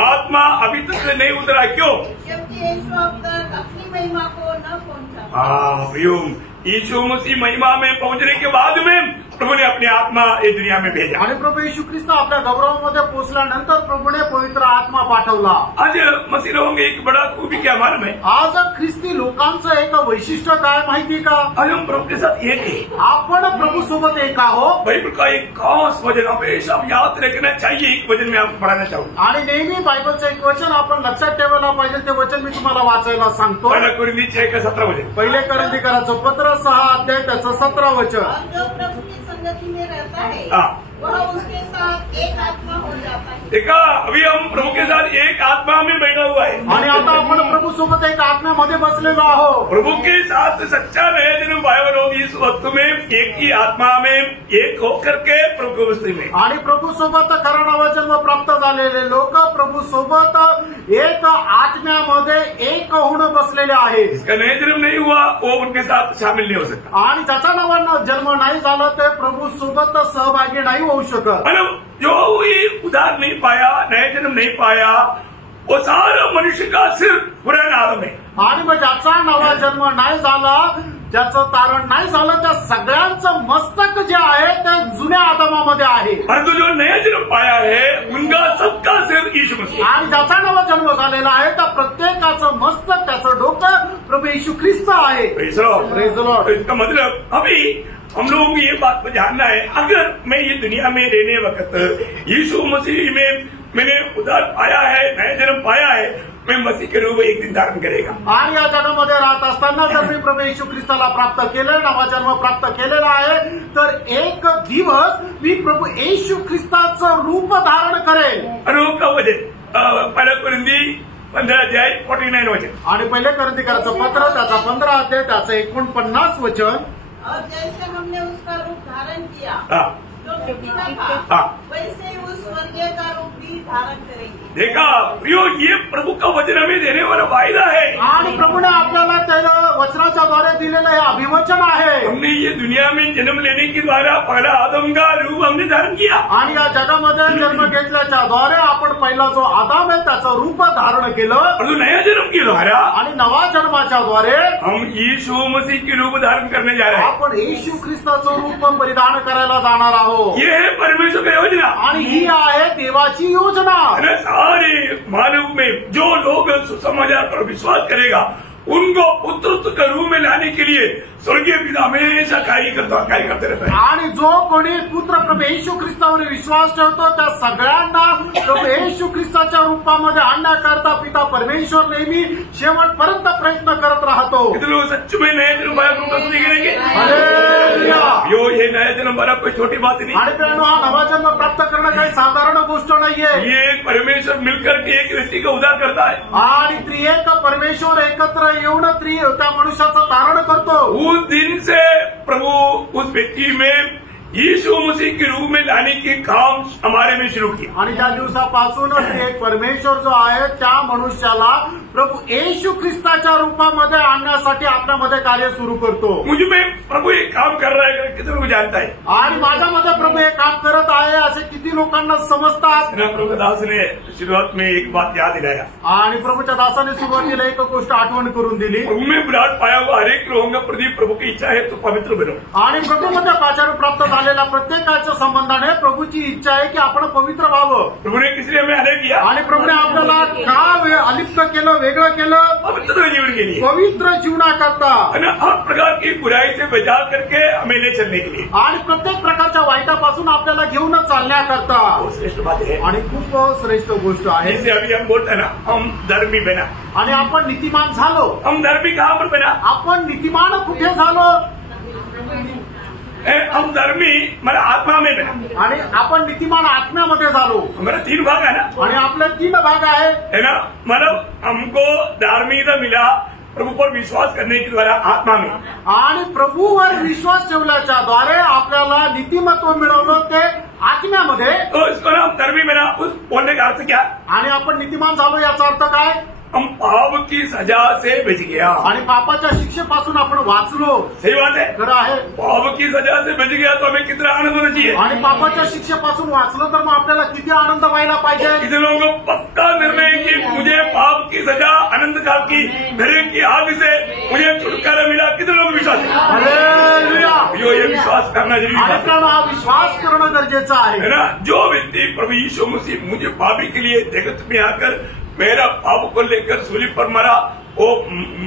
आत्मा अभी तक नहीं उतरा, क्यों? क्योंकि यीशु अब तक अपनी महिमा को न पहुंचा। यीशु मसीह महिमा में पहुंचने के बाद में प्रभु ने अपनी आत्मा इस दुनिया में भेजा, आणि प्रभू येशू ख्रिस्त आपल्या गौरवामध्ये पोहोचल्यानंतर प्रभूने पवित्र आत्मा पाठवला। आज मसीह लोगों की एक बड़ा खूबी क्या मालूम है, आज ख्रिस्ती लोकांचं एक वैशिष्ट्य काय माहिती का, आज हम प्रभु के साथ एक है, आपण प्रभु सोबत एक आहोत। बाइबल का एक खास वचन हमेशा याद रखना चाहिए, एक वचन में आपको पढ़ाना चाहूंगा, आणि नेहमी बायबलचं एक वचन आपण लक्षात ठेवायला पाहिजे, ते वचन मी तुम्हाला वाचायला सांगतो। 1 कोरिंथी 6 का 17 वचन, पहिले कोरिंथीकरांचं पत्र 6 अध्याय त्याचं 17 वचन। और जो प्रभु की संगति में रहता है वह उसके साथ एक आत्मा हो जाता है। देखा अभी हम प्रभु के साथ एक आत्मा में बैठा हुआ है, आणि आता आपण प्रभू सोबत एक आत्म्यामध्ये बसलेलो आहोत। प्रभु के साथ सच्चा नया जन्म पाया लोग इस वक्त में एक ही आत्मा में एक होकर के प्रभु की उपस्थिति में, आणि प्रभू सोबत खरा नवा जन्म प्राप्त झालेले लोक प्रभु सोबत एक आत्म्यामध्ये एक होऊन बसलेले आहेत। इसका नया जन्म नहीं हुआ वो उनके साथ शामिल नहीं हो सकता, आणि ज्याचा नवा जन्म नाही झाला ते प्रभू सोबत सहभागी नाही होऊ शकत। मतलब जो ये उधार नहीं पाया, नया जन्म नहीं पाया, वो सारा मनुष्य का सिर पुराना आदम है, आणि मग ज्याचा नवा जन्म नाही झाला, ज्याचं तारण नाही झालं, त्या सगळ्यांचं मस्तक जे आहे ते जुन्या आदमामध्ये आहे। परंतु जो नया जन्म पाया है उनका सबका सिर यीशु मसीह, आणि ज्याचा नवा जन्म झालेला आहे त्या प्रत्येकाचं मस्तक, त्याचं डोकं प्रभू येशू ख्रिस्त आहे। Praise the Lord. Praise the Lord. इसका मतलब अभी हम लोगों को ये बात को जानना है, अगर मैं ये दुनिया में रहने वक्त यीशु मसीह में मैंने उद्धार पाया है, नया जन्म पाया है, मैं मसीह के रूप में एक दिन धारण करेगा। आणि या जगामध्ये राहत असताना जर मी प्रभू येशू ख्रिस्ताला प्राप्त केलं, नवा जन्म प्राप्त केलेला आहे, तर एक दिवस मी प्रभू येशू ख्रिस्ताचं रूप धारण करेल। आणि का वचन 1 कोरिंथी 15 अध्याय 49 वचन, आणि पहिले कोरिंथीकरांचं पत्र त्याचा 15 अध्याय त्याचं 49 वचन। और जैसे हमने उसका रूप धारण किया जो मिट्टी का था, वैसे उस स्वर्गीय का रूप भी धारण करेंगे। देखा प्रियो, ये प्रभु का वचन हमें देने वाला वायदा है, आणि प्रभूने आपल्याला त्याला वचनाच्या द्वारे दिलेलं हे अभिवचन आहे. हमने ये दुनिया में जन्म लेने के द्वारा पहला आदम का रूप हमने धारण किया. आणि या जगामध्ये जन्म घेतल्याच्या द्वारे आपण पहिला जो आदम आहे त्याचं रूप धारण केलं. और जो नया जन्म के द्वारा आणि नवा जन्माच्या द्वारे हम यीशु मसीह के रूप धारण करने जा रहे हैं. आपण येशू ख्रिस्ताचं रूप परिधान करायला जाणार आहोत. ये है परमेश्वर की योजना. आणि ही आहे देवाची योजना. सारे मानव में जो लोग सुसमाचार पर विश्वास करेगा उनको पुत्रत्व के रूप में लाने के लिए स्वर्गीय पिता हमेशा कार्य करते रहता है. आणि जो कोणी पुत्र प्रभू येशू ख्रिस्तावर विश्वास ठेवतो त्या सगळ्यांना प्रभू येशू ख्रिस्ताच्या रूपामध्ये आणण्याकरता पिता परमेश्वर नेहमी शेवटपर्यंत प्रयत्न करत राहतो. कितने लोग सच में नए जन्म वाला रूप करेंगे. हालेलुया. ये नया जन्म वाला कोई छोटी बात नहीं. आणि प्रेरणा हा नवा जन्म प्राप्त करणं काही साधारण गोष्ट नाहीये. ये परमेश्वर मिलकर के एक व्यक्ति का उद्धार करता है. आणि त्रिएक परमेश्वर एकत्र येऊन त्या मनुष्याचं तारण करतो. उस दिन से प्रभु उस व्यक्ति में यीशु मसीह के रूप में लाने के काम हमारे में शुरू किया. आणि त्या दिवसापासूनच एक परमेश्वर जो आहे त्या मनुष्याला प्रभू येशू ख्रिस्ताच्या रूपामध्ये आणण्यासाठी आपल्यामध्ये कार्य सुरू करतो. मुझे में प्रभु एक काम कर रहा है कितने लोग जानता है. आणि माझ्यामध्ये प्रभू हे काम करत आहे असे किती लोकांना समजतात. प्रभु दास ने शुरुआत में एक बात याद दिलाया. आणि प्रभूच्या दासाने सुरुवातीला एक गोष्ट आठवण करून दिली. प्रभु में विराट पाया हुआ हर एक लोगों का प्रति प्रभु की इच्छा है तो पवित्र बनो. आणि प्रभूमध्ये पाचारण प्राप्त झालेल्या प्रत्येकाच्या संबंधाने प्रभूची इच्छा आहे की आपण पवित्र व्हावं. प्रभूने किसने हमें अलग किया. आणि प्रभूने आपल्याला का अलिप्त केलं, वेगळं केलं. पवित्र जीवन के लिए, पवित्र जीवनाकरता हर प्रकार की बुराई से बचा करके हमें ले चलने के लिए. आणि प्रत्येक प्रकारच्या वाईटापासून आपल्याला घेऊन चालण्याकरता. श्रेष्ठ बात है आणि खूप श्रेष्ठ गोष्ट आहे. जैसे अभी हम बोलते हैं ना हम धर्मी बना. आणि आपण नीतिमान झालो. हम धर्मी कहाँ पर बना. आपण नीतिमान कुठे झालो. हम धर्मी मेरा आत्मा में बना. आणि आपण नीतिमान आत्म्यामध्ये झालो. हमारा 3 भाग है ना. आणि आपले 3 भाग आहे ना. मतलब हमको धार्मिकता मिला प्रभु पर विश्वास करने के द्वारा आत्मा में. आणि प्रभूवर विश्वास ठेवल्याच्या द्वारे आपल्याला नीतिमत्व मिळवलं ते आत्म्यामध्ये. तो इसको ना हम धर्मी बना. उस बोलने का अर्थ क्या. आणि आपण नीतिमान झालो याचा अर्थ काय. हम पाप की सजा से बच गया. आणि पापाच्या शिक्षेपासून आपण वाचलो. सही बात है. खरं आहे. पाप की सजा से बच गया तो हमें कितना आनंद होना चाहिए. आणि पापाच्या शिक्षेपासून वाचलं तर मग आपल्याला किती आनंद व्हायला पाहिजे. कितने लोगों को पक्का निर्णय कि मुझे पाप की सजा अनंत काल की नरक की आग से मुझे छुटकारा मिला. कितने लोग विश्वास हालेलुया. ये विश्वास करना जरूरी है. आपल्याला हा विश्वास करणं गरजेचं आहे ना. जो व्यक्ति प्रभु यीशु मसीह मुझे पापी के लिए जगत में आकर मेरा पाप को लेकर सूली पर मरा, वो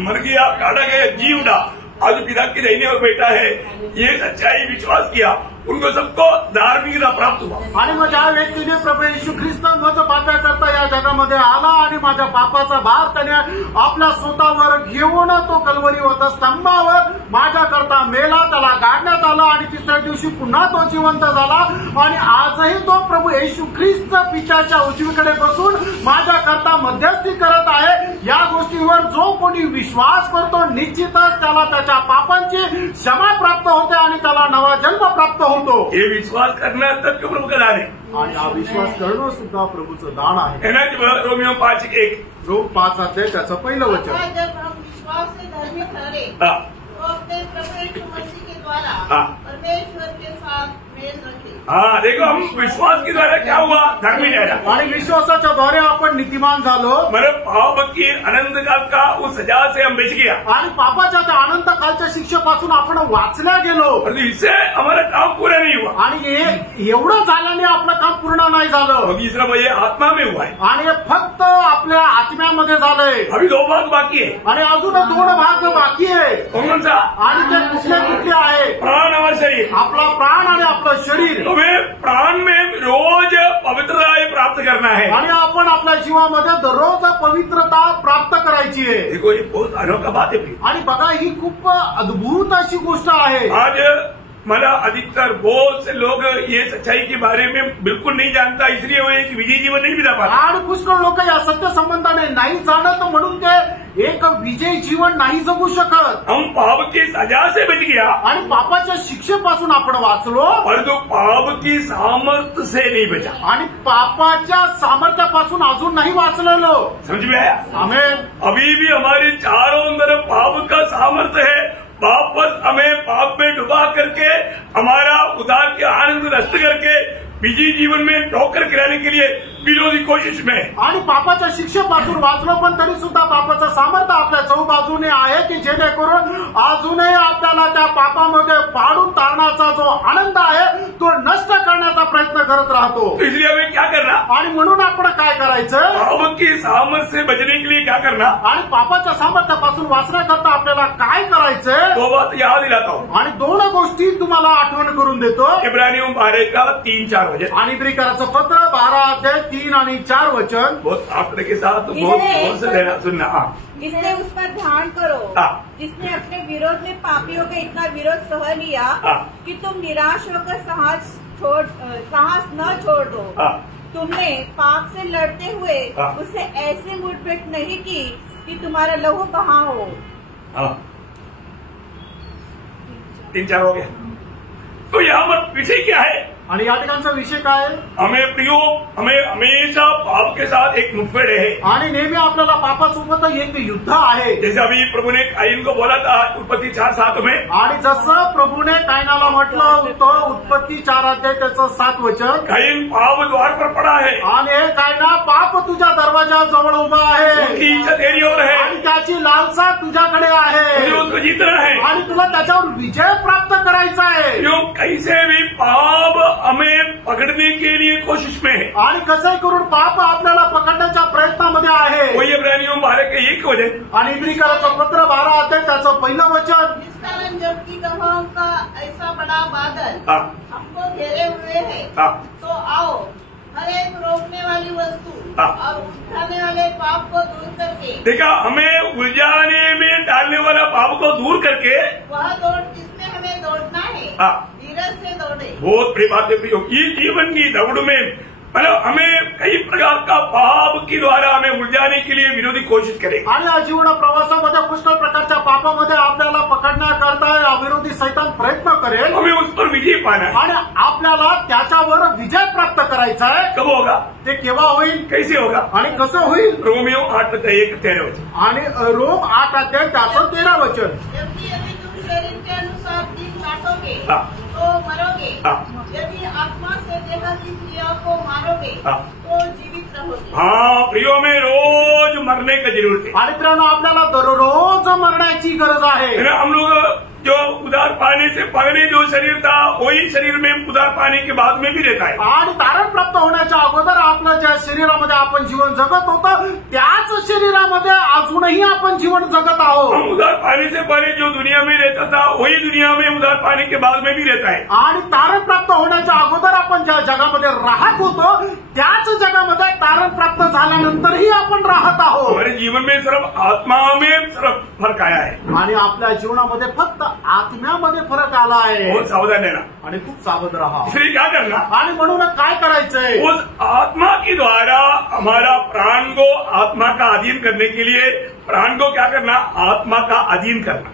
मर गया, काटा गया, जी उठा, आज पिता की रहने पर बैठा है, ये सच्चाई विश्वास किया, उनको सबको धार्मिकता प्राप्त हुआ. आणि मग ज्या व्यक्तीने प्रभू येशू ख्रिस्त माझं पाप्याकरता या जगामध्ये आला आणि माझ्या पापाचा भार त्याने आपल्या स्वतःवर घेऊन तो कल्वरीवर स्तंभावर माझ्याकरता मेला, त्याला गाडण्यात आला आणि तिसऱ्या दिवशी पुन्हा तो जिवंत झाला. आणि आजही तो प्रभू येशू ख्रिस्त पित्याच्या उजवीकडे बसून माझ्याकरता मध्यस्थी करत आहे. या गोष्टीवर जो कोणी विश्वास करतो निश्चितच त्याला त्याच्या पापांची क्षमा प्राप्त होते आणि त्याला नवा जन्म प्राप्त होतो. ये विश्वास करना तब के प्रभु का दान है. आणि हा विश्वास करणं सुद्धा प्रभूचं दान आहे. रोमियो 5:1 रोम 5 त्याचं पहिलं वचन. जब हम विश्वास से धर्मी ठहरे तो अपने प्रभु यीशु मसीह के द्वारा परमेश्वर के साथ मेल रखे. हाँ देखो हम विश्वास के द्वारा क्या हुआ धर्मी ठहरा. आणि विश्वासाच्या द्वारे आपण नीतिमान झालो. मेरे पाप की अनंत काल का उस सजा से हम बच गया. आणि पापाच्या त्या अनंत कालच्या शिक्षेपासून आपण वाचल्या गेलो. और इससे हमारा काम पूरा नहीं हुआ. आणि एवढं झाल्याने आपलं काम पूर्ण नाही झालं. तीसरा भाई आत्मा में हुआ है. आणि फक्त आपल्या आत्म्यामध्ये झालंय. अभी 2 भाग बाकी है. आणि अजून 2 भाग बाकी आहे. कौन सा. आणि ते कुठले आहे. प्राण और शरीर. आपला प्राण आणि आपलं शरीर. तुम्हें प्राण में रोज पवित्रता प्राप्त करना है. आणि आपण आपल्या जीवामध्ये दररोज पवित्रता प्राप्त करायची आहे. देखो ये बहुत अनोखा बात है. आणि बघा ही खूप अद्भुत अशी गोष्ट आहे. आज मतलब अधिकतर बहुत से लोग ये सच्चाई के बारे में बिल्कुल नहीं जानता, इसलिए वो एक विजयी जीवन नहीं बिता पाता। आणि पुष्कळ लोक या सत्य संबंधाने नाही जाणत म्हणून ते एक विजयी जीवन नाही जगू शकत। हम पाप की सजा से बच गया आणि पापाच्या शिक्षेपासून आपण वाचलो, परंतु पाप की सामर्थ्य से नहीं बचा, आणि पापाच्या सामर्थ्यापासून अजून नाही वाचलेलो। समझ में आया? आमेन। अभी भी हमारे चारों तरफ पाप का सामर्थ्य है, वापस हमें पाप में डुबा करके हमारा उद्धार के आनंद नष्ट करके विजयी जीवन में ठोकर गिराने के लिए विरोधी कोशिश में। आणि पापाच्या शिक्षेपासून वाचलो, पण तरी सुद्धा पापाचं सामर्थ्य आपल्या चौबाजूने आहे की जेणेकरून अजूनही आपल्याला त्या पापामध्ये पाडून तारण्याचा जो आनंद आहे तो नष्ट करण्याचा प्रयत्न करत राहतो। इसलिए हमें क्या करना? आणि म्हणून आपण काय करायचं? पाप की सामर्थ्य से बचने के लिए क्या करना? आणि पापाच्या सामर्थ्यापासून वाचण्याकरता आपल्याला काय करायचंय? दो बात याद दिलाता हूँ आणि दोन गोष्टी तुम्हाला आठवण करून देतो। इब्रानियों 12 का 3-4 वचन, आणि इब्रिकराचं पत्र 12 अध्याय 3 आणि 4 वचन। बहुत आपने के साथ बहुत से लेना सुनना। जिसने उस पर ध्यान करो, जिसने अपने विरोध में पापियों का इतना विरोध सह लिया कि तुम निराश होकर साहस न छोड़ दो। तुमने पाप से लड़ते हुए उससे ऐसे मुठभेड़ नहीं की कि तुम्हारा लहू बहा हो। 3-4 हो गया। तो यहाँ पर विषय क्या है? आणि या ठिकाणचा विषय काय आहे? हमें प्रियो, हमें हमेशा पाप के साथ एक मुठभेड़ है, आणि नेहमी आपल्याला पापासोबत एक युद्ध आहे। जैसे अभी प्रभु ने कायन को बोला था उत्पत्ति 4:7 में, आणि जसं प्रभूने कायनाला म्हटलं होतं उत्पत्ती 4 अध्याय त्याचं 7 वचन, कायन पाप द्वार पर पड़ा है आणि हे कायना पाप तुझ्या दरवाजाजवळ उभा आहे, उसकी इच्छा तेरी ओर है, आणि त्याची लालसा तुझ्याकडे तुझे आहे, उसको जीतना है, आणि तुला त्याच्यावर विजय प्राप्त करायचा आहे। जो कैसे भी पाप हमें पकड़ने के लिए कोशिश में है, आणि कसंही करून पाप आपल्याला पकडण्याच्या प्रयत्नामध्ये आहे। वही इब्रानियों 12 के 1 वचन, आणि इब्रिकराचं पत्र 12 अध्याय त्याचं पहिलं वचन, इस कारण जबकि गवाहों का ऐसा बड़ा बादल हमको घेरे हुए है, तो आओ हर एक रोकने वाली वस्तु और उठाने वाले पाप को दूर करके, देखा, हमें उलझाने में डालने वाला पाप को दूर करके वह दौड़ जिसमें हमें दौड़ना है धीरज से दौड़े। बहुत बड़ी बात है प्रियो, ये जीवन की दौड़ में मतलब हमें कई प्रकार का पाप के द्वारा हमें उलझाने के लिए विरोधी कोशिश करेगा। आणि या जीवन प्रवासामध्ये पुष्कळ प्रकारच्या पापामध्ये आपल्याला पकडण्याकरता विरोधी सैतान प्रयत्न करेल, हमें उस पर विजय पाना है, आणि आपल्याला त्याच्यावर विजय प्राप्त करायचा आहे। कब होगा? ते केव्हा होईल? कैसे होगा? आणि कसं होईल? रोमियो 8:1-13 वचन, आणि रोम 8 अध्याय त्याचं 13 वचन, जबकि यदि तुम शरीर के अनुसार दिन काटोगे तो मरोगे, यदि आत्मा से देह की क्रिया को मारोगे तो जीवित रहोगे। हाँ प्रियो, में रोज मरने की जरूरत है। आणि मित्रांनो आपल्याला दररोज मरण्याची गरज आहे। हम लोग जो उधार पाने से पहले जो शरीर था वही शरीर में उधार पाने के बाद में भी रहता है, आणि तारण प्राप्त होण्याच्या अगोदर आपल्या ज्या शरीरामध्ये आपण जीवन जगत होतं त्याच शरीरामध्ये अजूनही आपण जीवन जगत आहोत। हम उधार पाने से पहले जो दुनिया में रहता था वही दुनिया में उधार पाने के बाद में भी रहता है, आणि तारण प्राप्त होण्याच्या अगोदर आपण ज्या जगामध्ये राहत होतो त्याच जगामध्ये तारण प्राप्त झाल्यानंतरही आपण राहत आहोत। हमारे जीवन में सिर्फ आत्मा में सिर्फ फर्क आया है, आणि आपल्या जीवनामध्ये फक्त आत्म्यामध्ये फरक आला आहे। बहुत सावधान रहना, आणि खूप सावध राहा। इसलिए क्या करना? आणि म्हणून काय करायचंय? उस आत्मा के द्वारा हमारा प्राण को आत्मा का अधीन करने के लिए प्राण को क्या करना? आत्मा का अधीन करना,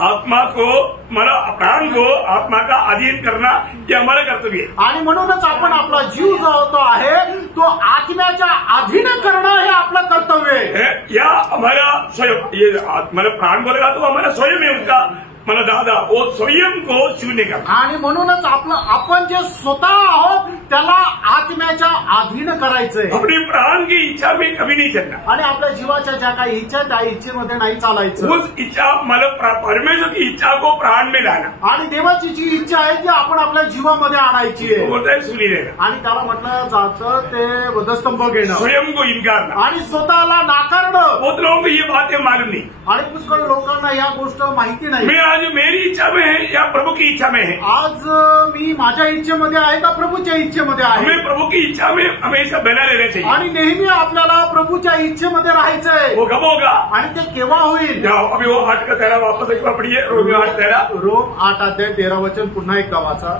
आत्मा को मतलब प्राण को आत्मा का अधीन करना ये हमारा कर्तव्य है। आणि म्हणूनच आपण आपला जीव जो होतो आहे तो आत्म्याच्या अधीन करणं हे आपलं कर्तव्य आहे। या हमारा स्वयं ये मतलब प्राण बोलेगा तो हमारा स्वयं है उसका मतलब दादा वो स्वयं को शून्य करना, आणि म्हणूनच आपण जे स्वतः आहोत त्याला आत्म्याच्या अधीन करायचंय। अपनी प्राण की इच्छा में कभी नहीं चलना, आणि आपल्या जीवाच्या ज्या काही इच्छा त्या इच्छेमध्ये नाही चालायचं। उस इच्छा मतलब परमेश्वर की इच्छा को प्राण में लाना, आणि देवाची जी इच्छा आहे ती आपण आपल्या जीवामध्ये आणायची आहे। बोलता है सुनी रहना, आणि त्याला म्हटलं जातं ते वधस्तंभ घेणं, स्वयं को इनकारना, आणि स्वतःला नाकारणं। बहुत लोगों को ये बातें मालूम नहीं, आणि पुष्कळ लोकांना या गोष्ट माहिती नाही। मैं आज मेरी इच्छा में है या प्रभु की इच्छा में है? आज मी माझ्या इच्छेमध्ये आहे का प्रभूच्या इच्छेमध्ये आहे? हमें प्रभु की इच्छा में हमेशा बना रहना चाहिए आणि नेहमी आपल्याला प्रभूच्या इच्छेमध्ये राहायचंय. वो कब होगा? आणि ते केव्हा होईल? जाओ अभी वो 8 का 13 वापस एक बार पढ़िए. रोमियो 8:13. रोम 8:13 वचन पुन्हा एकदा वाचा.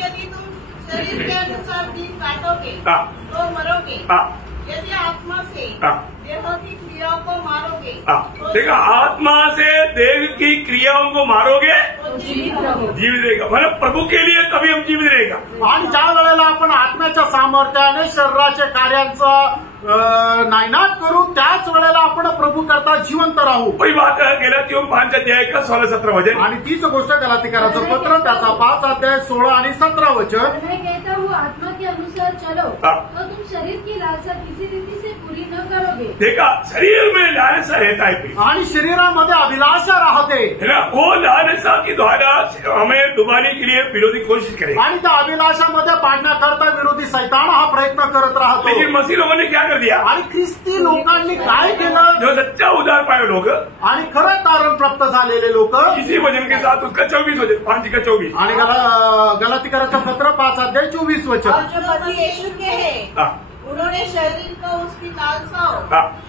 यदि तुम शरीर के अनुसार दिन काटोगे तो मरोगे, यदि आत्मा से देह की क्रियाओं को मारोगे तो देखा, आत्मा से देह की क्रियाओं को मारोगे जीवित रहेगा. मतलब प्रभु के लिए कभी हम जीवित रहेगा. आणि ज्या वेळेला आपण आत्म्याच्या सामर्थ्याने शरीराच्या कार्यांचा नायनाट करू त्याच वेळेला आपण प्रभू करता जिवंत राहू. वही बात गलातियों 5 का 16-17 वचन. आणि तीच गोष्ट गलातिकराचं पत्र त्याचा 5:16 आणि 17 वचन. मैं कहता हूँ आत्मा के अनुसार चलो तो तुम शरीर की लालसा किसी रीति से पूरी न करोगे. देखा, शरीर में लालसा रहता है आणि शरीरामध्ये अभिलाषा राहते है ना. वो लालसा के द्वारा हमें डुबाने के लिए विरोधी कोशिश करेगा. आणि त्या अभिलाषामध्ये पाडण्याकरता विरोधी सैतान हा प्रयत्न करत राहतो. लेकिन मसीह लोगों ने क्या कर दिया? आणि ख्रिस्ती लोकांनी काय केलं? जो सच्चा उद्धार पाए लोग आणि खरं तारण प्राप्त झालेले लोक इसी वचन के साथ उसका 24 वचन 5 का 24. आणि गलातिकराचं पत्र 5:24 वचन. और जो मसीह यीशु के हैं उन्होंने शरीर को उसकी लालसाओं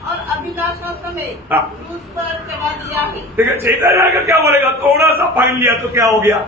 और अभिलाषा समेत क्रूस पर चढ़ा दिया है. देखिए, शैतान आकर क्या बोलेगा? थोड़ा सा फाइन लिया तो क्या हो गया?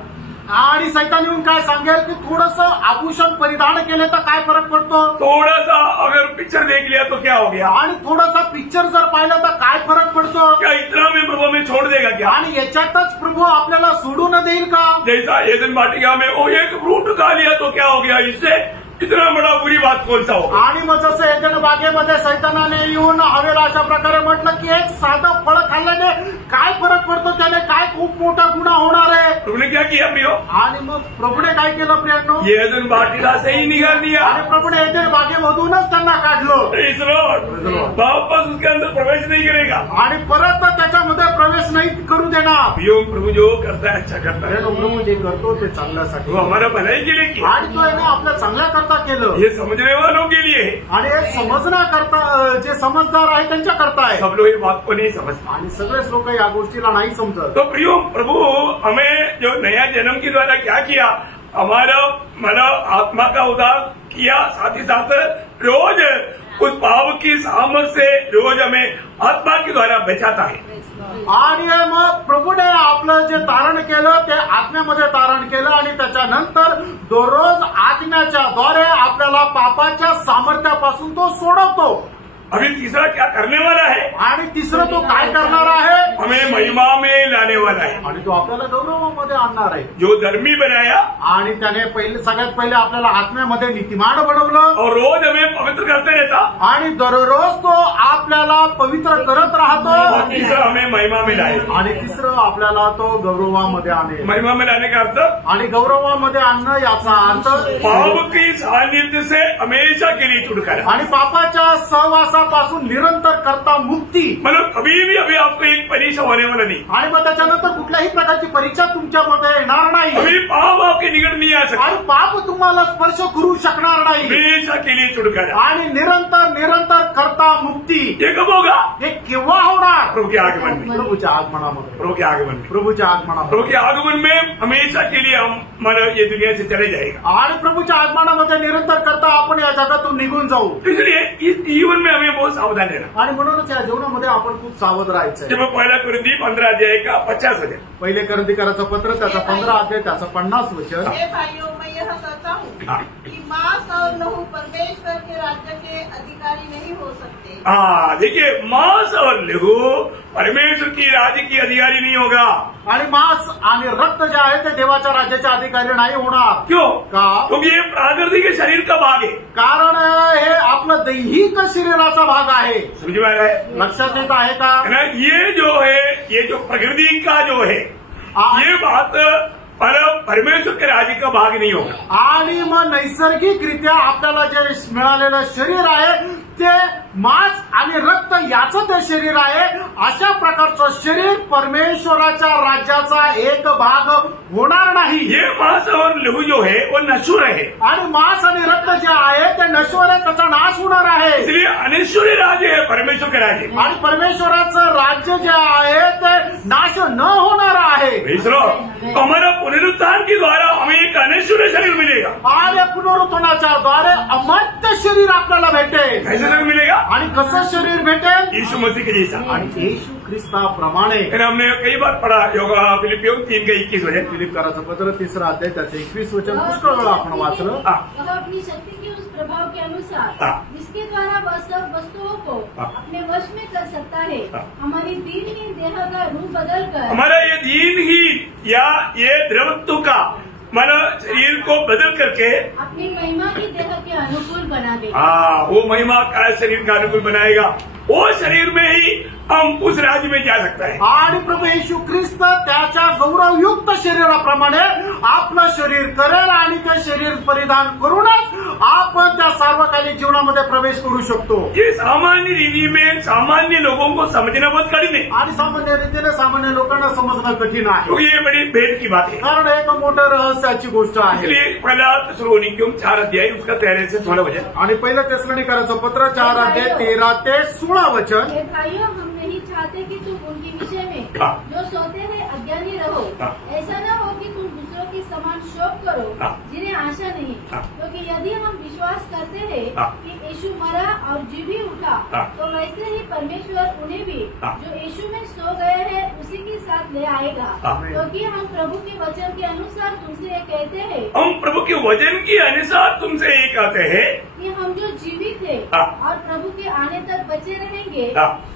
आणि सैतान येऊन काय सांगेल की थोडंसं आभूषण परिधान केले तर काय फरक पडतो? थोड़ा सा अगर पिक्चर देख लिया तो क्या हो गया? आणि थोडासा पिक्चर जर पाहिलं तर काय फरक पडतो? क्या इतना में प्रभु में छोड़ देगा क्या? आणि याच्यातच प्रभू आपल्याला सोडून देईल का? जैसा एदन वाटिका में वो एक फ्रूट खा लिया तो क्या हो गया? इससे इतना बड़ा बुरी बात कौन सा हो? आणि मग जसं एदन बागेमध्ये सैतानाने येऊन हवेला अशा प्रकारे म्हटलं की एक साधं फळ खाल्ल्याने काय फरक पडतो? त्याने काय खूप मोठा गुन्हा होणार आहे. प्रभु ने क्या किया प्रियो? आणि मग प्रभूने काय केलं प्रियांनो? ये एदन वाटिका से ही निकाल दिया. आणि प्रभूने एदन बागेमधूनच त्यांना काढलं. इस रोड वापस उसके अंदर प्रवेश नहीं करेगा आणि परत त्याच्यामध्ये प्रवेश नाही करू देणार. प्रियो, प्रभु जो करता है अच्छा करता है. प्रभू जे करतो ते चांगल्यासाठी, वो हमारा भलाई के लिए किया. आणि तो याने आपल्या चांगल्या करता केलं. ये समझने वालों के लिए है. आणि एक समजण्याकरता जे समजदार आहे त्यांच्या करता आहे. सब लोग ये बात को नहीं समझते. आणि सगळेच लोक या गोष्टीला नाही समजत. तो प्रियो, प्रभु हमें जो नया जन्म के द्वारा क्या किया? हमारा मतलब आत्मा का उद्धार किया, साथ ही साथ रोज उस पाप की सामर्थ से रोज हमें आत्मा के द्वारा बचाता है. आणि मग प्रभूने आपलं जे तारण केलं ते आत्म्यामध्ये तारण केलं आणि त्याच्यानंतर दररोज आत्म्याच्या द्वारे आपल्याला पापाच्या सामर्थ्यापासून तो सोडवतो. अभी तीसरा क्या करने वाला है? आणि तिसरं तो काय करणार आहे? हमें महिमा में लाने वाला है. आणि तो आपल्याला गौरवामध्ये आणणार आहे. जो धर्मी बनाया आणि त्याने सगळ्यात पहिले आपल्याला आत्म्यामध्ये नीतिमान बनवलं और रोज हमें पवित्र करते रहता. आणि दररोज तो आपल्याला पवित्र करत और राहतो. तीसरा हमें महिमा में लाए. आणि तिसरं आपल्याला तो गौरवामध्ये आणेल. महिमा में लाने का अर्थ आणि गौरवामध्ये आणणं याचा अर्थ पाप की सानिध्य से हमेशा के लिए छुटकारा. आणि पापाच्या सहवासापासून निरंतर करता मुक्ती. मतलब कभी भी अभी आपको एक परीक्षा होने वाला नहीं. आणि मग त्याच्यानंतर कुठल्याही प्रकारची परीक्षा तुमच्यामध्ये येणार नाही. अभी पाप आपके निकट नहीं आ सकता. आणि पाप तुम्हाला स्पर्श करू शकणार नाही. हमेशा के लिए छुटकारा. आणि निरंतर करता मुक्ती. ये कब होगा? हे केव्हा होणार? प्रभु के आगमन में. प्रभूच्या आगमनामध्ये. प्रभु के आगमन में. प्रभूच्या आगमनामध्ये. प्रभु के आगमन में हमेशा के लिए हम मतलब ये दुनिया से चले जाएगा. आणि प्रभूच्या आगमनामध्ये निरंतर करता आपण या जगातून निघून जाऊ. इसलिए इस जीवन में हमें बहुत सावधान रहना. आणि म्हणूनच या जीवनामध्ये आपण खूप सावध राहायचं. जब मैं पहला कुरिन्थी 15 का 50 वचन. पहिले करंदीकराचं पत्र त्याचा 15 त्याचं 50 वचन. हे भाइयों, मैं यह कहता हूँ कि मांस और लहू परमेश्वर के राज्य के अधिकारी नहीं हो सकते. देखिए, मांस और लहू परमेश्वर की राज्य की अधिकारी नहीं होगा. आणि मांस आणि रक्त जे आहे ते देवाच्या राज्याचे अधिकारी नाही होणार. क्यों? का? क्योंकि ये प्राकृतिक शरीर का भाग है. कारण हे आपलं दैहिक शरीराचा भाग आहे. समझ में आ रहा है? लक्षात येत आहे का? ये जो है, ये जो प्रकृति का जो है, ये बात परमेश्वर के राज्य का भाग नहीं होगा. आणि मग नैसर्गिकरित्या आपल्याला जे मिळालेलं शरीर आहे ते मांस आणि रक्त याचं ते शरीर आहे. अशा प्रकारचं शरीर परमेश्वराच्या राज्याचा एक भाग होणार नाही. ये मांस और लहू जो है वो नश्वर है आणि मांस आणि रक्त जे आहे ते नश्वर आहे, त्याचा नाश होणार आहे. इसलिए अनश्वरी राज्य है परमेश्वर के राज्य. आणि परमेश्वराचं राज्य जे आहे ते नाश न होणार आहे. मित्रों, हमारा पुनरुत्थान के द्वारा हमें एक अनश्वरी शरीर मिलेगा. आणि पुनरुत्थानाच्या द्वारे अमर्त्य शरीर आपल्याला भेटेल. कैसे शरीर मिलेगा? आणि कसं शरीर भेटेल? यीशु मसीह के जैसा. आणि येशू ख्रिस्ताप्रमाणे. हमने कई बार पढ़ा योगा फिलिपियों 3:21 वचन. फिलिप्पियराचं पत्र 3 अध्याय त्याचं 21 वचन पुष्कळ वेळा आपण वाचलं. वह अपनी शक्ति के उस प्रभाव के अनुसार जिसके द्वारा वह सब वस्तुओं को अपने वश में कर सकता है, हमारी दीनहीन देह का रूप बदल कर, हमारा ये दीनहीन या ये द्रवत्व का मतलब शरीर को बदल करके अपनी महिमा की देह के अनुकूल बना दे. वो महिमा का शरीर का अनुकूल बनाएगा. वो शरीर में ही हम उस राज्य में जा सकता है. आणि प्रभू येशू ख्रिस्त त्याच्या गौरवयुक्त शरीराप्रमाणे आपलं शरीर करेल आणि ते शरीर परिधान करूनच आपण त्या सार्वकालिक जीवनामध्ये प्रवेश करू शकतो. ये सामान्य रीति में सामान्य लोगों को समझना बहुत कठिन है. आणि सामान्य रीतीने सामान्य लोकांना समजणं कठीण आहे. तो ये बड़ी भेद की बात है. कारण एक मोठं रहस्याची गोष्ट आहे. इसलिए पहला थिस्सलुनीकियों 4 अध्याय उसका 13 से 16 वचन. आणि पहिलं थिस्सलुनीकराचं पत्र 4 अध्याय 13 ते 16 वचन. हे भाइयों, हम नहीं चाहते कि तुम उनके विषय में जो सोते हैं अज्ञानी रहो. ऐसा न हो कि तुम दूसरों की समान शोक करो जिन्हें आशा नहीं. क्योंकि यदि हम विश्वास करते हैं कि यीशु मरा और जी भी उठा, तो वैसे ही परमेश्वर उन्हें भी जो यीशु में सो गए हैं उसी के साथ ले आएगा. क्योंकि हम प्रभु के वचन के अनुसार तुमसे ये कहते हैं, हम प्रभु के वचन के अनुसार तुमसे ये कहते हैं कि हम जो जीवित है और प्रभु के आने तक बचे रहेंगे,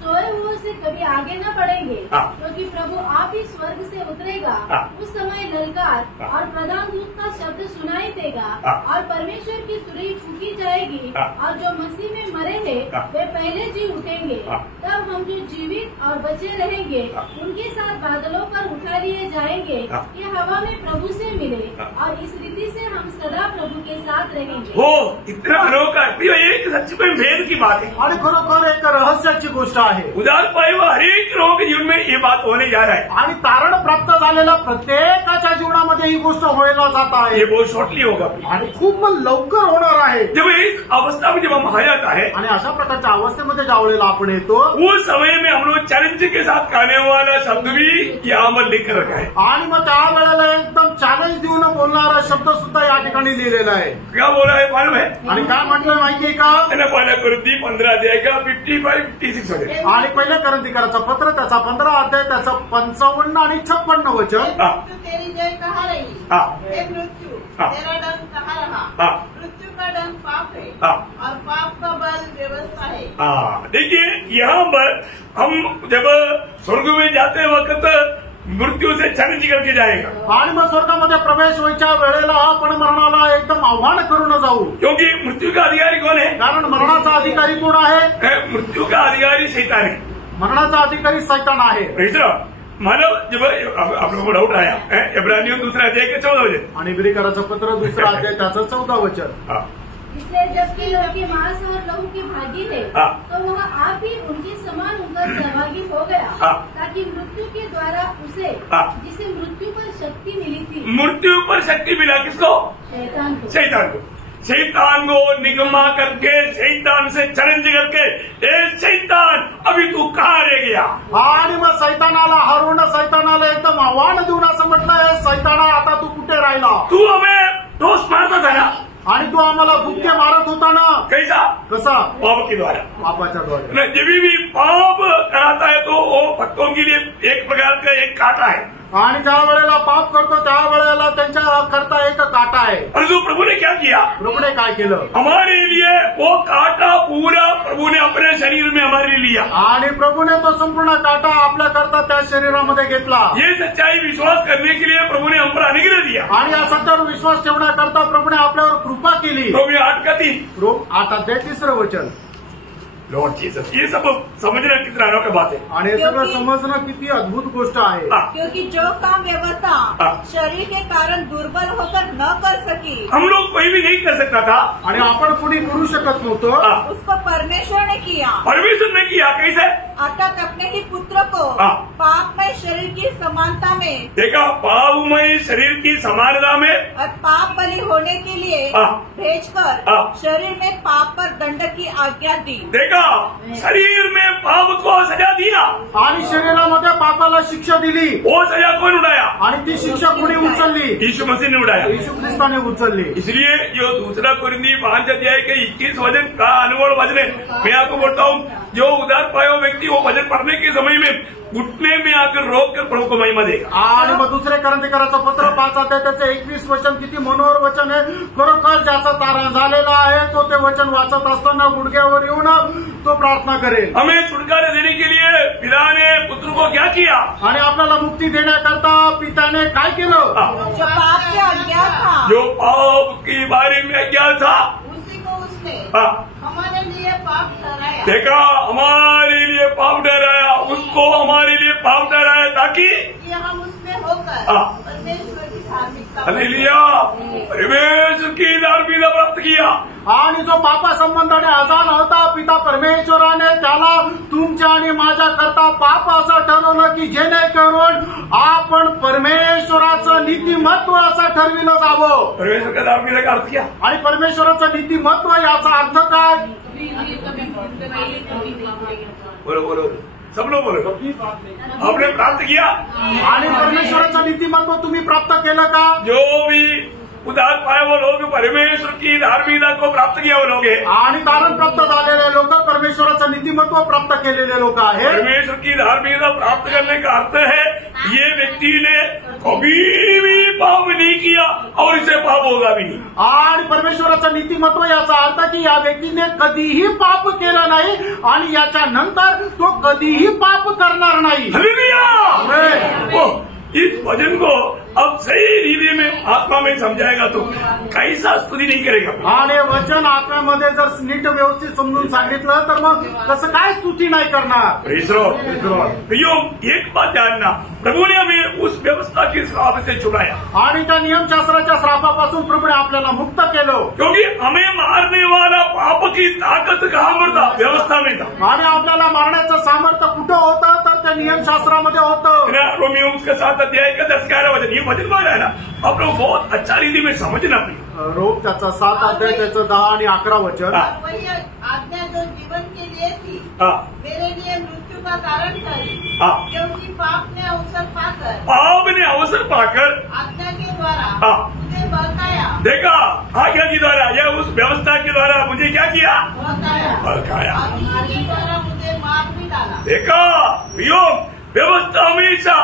सोए हुए से कभी आगे न बढ़ेंगे. क्योंकि प्रभु आप ही स्वर्ग से उतरेगा. उस समय ललकार और प्रधान दूत का शब्द सुनाई देगा और परमेश्वर की तुरही फूकी जाएगी और जो मसीह में मरे हैं वे पहले जी उठेंगे. तब हम जो जीवित और बचे रहेंगे उनके साथ बादलों पर उठा लिए जाएंगे कि हवा में प्रभु से मिले, और इस रीति से हम सदा प्रभु के साथ रहेंगे. हो इतना अनोखा एक सच्ची में भेद की बात है. आणि खरोखर एक रहस्याची गोष्ट आहे. उदार पाए हुआ हरेक लोगों के जीवन में ये बात होने जा रहा है. आणि तारण प्राप्त झालेल्या प्रत्येकाच्या जीवनामध्ये ही गोष्ट व्हायला जात आहे. ये बहुत शॉर्टली होगा आणि खूप लवकर होणार आहे. जब इस अवस्था में जब हम आ जाता है आणि अशा प्रकारच्या अवस्थेमध्ये ज्यावेळेला आपण येतो, उस समय में हम लोग चैलेंज के साथ कहने वाला शब्द भी यहाँ पर लिख कर रखा है. आणि मग त्यावेळेला एकदम चॅलेंज देऊन बोलणारा शब्द सुद्धा या ठिकाणी लिहिलेला आहे. क्या बोला है मालूम है? आणि काय म्हटलं माहितीये का? पहिला कुरिन्थी 15 अध्याय का 55-56 वचन. आणि पहिल्या कोरिन्थीकराचा पत्र त्याचा 15 अध्याय त्याचा 55 आणि 56 वचन. तेरी जय कहाँ रही? हे मृत्यू, तेरा डंक कहाँ रहा? मृत्यू का डंक पाप है और पाप का बल व्यवस्था है. देखिए यहाँ पर हम जब स्वर्ग में जाते वक्त मृत्यू से चैलेंज करके जाएगा. आणि मग स्वर्गामध्ये प्रवेश व्हायच्या वेळेला आपण मरणाला एकदम आव्हान करून जाऊ. क्योंकि मृत्यू का अधिकारी कौन है? कारण मरणाचा अधिकारी कोण आहे? मृत्यू का अधिकारी शैतान है. मरणाचा अधिकारी सैतान आहे. मानव जब आप लोगों को डाउट आया, इब्रानियों 2 अध्याय के 14 वचन. आणि इब्रिकराचं पत्र 2 अध्याय त्याचं 14 वचन. इसलिए जबकि लड़के मांस और लहू के भागी थे, तो वह आप ही उनके समान होकर सहभागी हो गया, ताकि मृत्यु के द्वारा उसे जिसे मृत्यु पर शक्ति मिली थी. मृत्यु पर शक्ति मिला किसको? शैतान को. शैतान को. शैतान को निगमा करके, शैतान से चैलेंज करके, ए शैतान अभी तू कहाँ रह गया? आणि मग सैतानाला हरवून सैतानाला एकदम आव्हान देऊन असं म्हटलंय, सैताना आता तू कुठे राहिला? तू हमें ठोस मारता था ना, आणि तू आम्हाला बुक्के मारत होता ना. कैसा? कसा? पाप के द्वारा. पापाच्या द्वारे. जब भी पाप कराता है तो वो भक्तों के लिए एक प्रकार का एक कांटा है. आणि ज्या वेळेला पाप करतो त्या वेळेला त्यांच्या करता एक काटा आहे. और जो प्रभु ने क्या किया? प्रभूने काय केलं? हमारे लिए वो कांटा पूरा प्रभु ने अपने शरीर में हमारे लिए लिया. आणि प्रभूने तो संपूर्ण काटा आपल्या करता त्या शरीरामध्ये घेतला. ये सच्चाई विश्वास करने के लिए प्रभु ने हम पर अनुग्रह दिया. आणि या सत्यावर विश्वास ठेवण्याकरता प्रभूने आपल्यावर कृपा केली. रोमी 8:3. 8 अध्याय 3 वचन. Lord Jesus. ये सब समझना कितना अनोखी बात है. आणि हे सगळं समजणं किती अद्भुत गोष्ट आहे. क्योंकि जो काम व्यवस्था शरीर के कारण दुर्बल होकर न कर सकी, हम लोग कोई भी नहीं कर सकता था. आणि आपण कुणी करू शकत नव्हतो. उसको परमेश्वर ने किया. परमेश्वर ने किया. कैसे? अर्थात अपने ही पुत्र को पापमय शरीर की समानता में, देखा, पापमय शरीर की समानता में और पाप बलि होने के लिए भेजकर शरीर में पाप पर दंड की आज्ञा दी। देखा, शरीर में पाप को सजा दिया आणि शरीरामध्ये पापाला शिक्षा दिली। वो सजा कौन उड़ाया? आणि ती शिक्षा कोणी उचलली? यीशु मसीह ने उड़ाया, यीशु ख्रिस्ताने उचलली। इसलिए जो दूसरा कुरिन्दी 5 अध्याय के 21 वचन का अनमोल वचन है, मैं आपको बोलता हूँ, जो उधार पाया वक्ति वो वचन पढ़ने के समय में घुटने में आकर रोक कर प्रभु को महिमा देगा। आणि मग दुसरे करंथीकराचं पत्र 5 अध्याय त्याचं 21 वचन किती मनोहर वचन आहे। खरोखर ज्याचा तारण झालेला आहे तो ते वचन वाचत असताना गुडघ्यावर येऊन तो प्रार्थना करेल। हमें छुटकारा देने के लिए पिता ने पुत्र को क्या किया? आणि आपल्याला मुक्ती देण्याकरता पित्याने काय केलं? जो पाप से अज्ञात था, जो पाप की बारे में अज्ञात था, उसी को उसने हाँ। हमारे लिए पाप ठहराया। देखा, हमारे लिए पाप ठहराया, उसको हमारे लिए पाप ठहराया ताकि हम उसमें होकर हाँ। परमेश्वर की धार्मिकता हालेलुया, परमेश्वर की धार्मिकता प्राप्त किया। आणि जो पापा संबंधाने अजान होता, पिता परमेश्वराने त्याला तुमच्या आणि माझ्या करता पाप असं ठरवलं की जेणेकरून आपण परमेश्वराचं नीतिमत्व असं ठरविलं जावं। परमेश्वर का धार्मिकता का अर्थ क्या? आणि परमेश्वराचं नीतिमत्व याचा अर्थ काय? बोलो बोलो, सब लोग बोलो, आपने प्राप्त किया? आणि परमेश्वराचं नीतिमत्व तुम्ही प्राप्त केलं का? जो भी उधार पाए वो लोग परमेश्वर की धार्मिकता को प्राप्त किया वो लोग हैं। आणि तारण प्राप्त झालेले लोक परमेश्वराचं नीतिमत्व प्राप्त केलेले लोक आहेत। परमेश्वर की धार्मिकता प्राप्त करने का अर्थ है ये व्यक्ति ने कभी भी पाप नहीं किया और इसे पाप होगा भी नहीं। आणि परमेश्वराचं नीतिमत्व याचा अर्थ की या व्यक्तीने कधीही पाप केलं नाही आणि याच्या नंतर तो कधीही पाप करणार नाही। हालेलुया! इस वचन को अब सही रीति में आत्मा में समझाएगा तो कैसा स्तुति नहीं करेगा। आणि वचन आत्म्यामध्ये जर नीट व्यवस्थित समजून सांगितलं तर मग कसं काय स्तुती नाही करणार। प्रियो, एक बात जानना, प्रभु ने हमें उस व्यवस्था के श्राप से छुड़ाया आणि त्या नियमशास्त्राच्या श्रापापासून प्रभूने आपल्याला मुक्त केलं। क्योंकि हमें मारने वाला पाप की ताकत कहाँ था? व्यवस्था में था। आणि आपल्याला मारण्याचं सामर्थ्य कुठं होतं? तर त्या नियमशास्त्रामध्ये होतं। रोमियो उसका 7 अध्याय का 10-11 वचन, ये वचन बोला है ना, आप लोग बहुत अच्छा रीति में समझना पड़ेगा। रोम त्याचा 7 अध्याय त्याचं 10 आणि 11 वचन। वही आज्ञा जो जीवन के लिए थी मेरे लिए मृत्यु का कारण ठहरी, क्योंकि पाप ने अवसर पाकर आज्ञा के द्वारा मुझे बहकाया। देखा, आज्ञा के द्वारा या उस व्यवस्था के द्वारा मुझे क्या किया? बहकाया। के द्वारा मुझे मार भी डाला। देखा, व्यवस्था हमेशा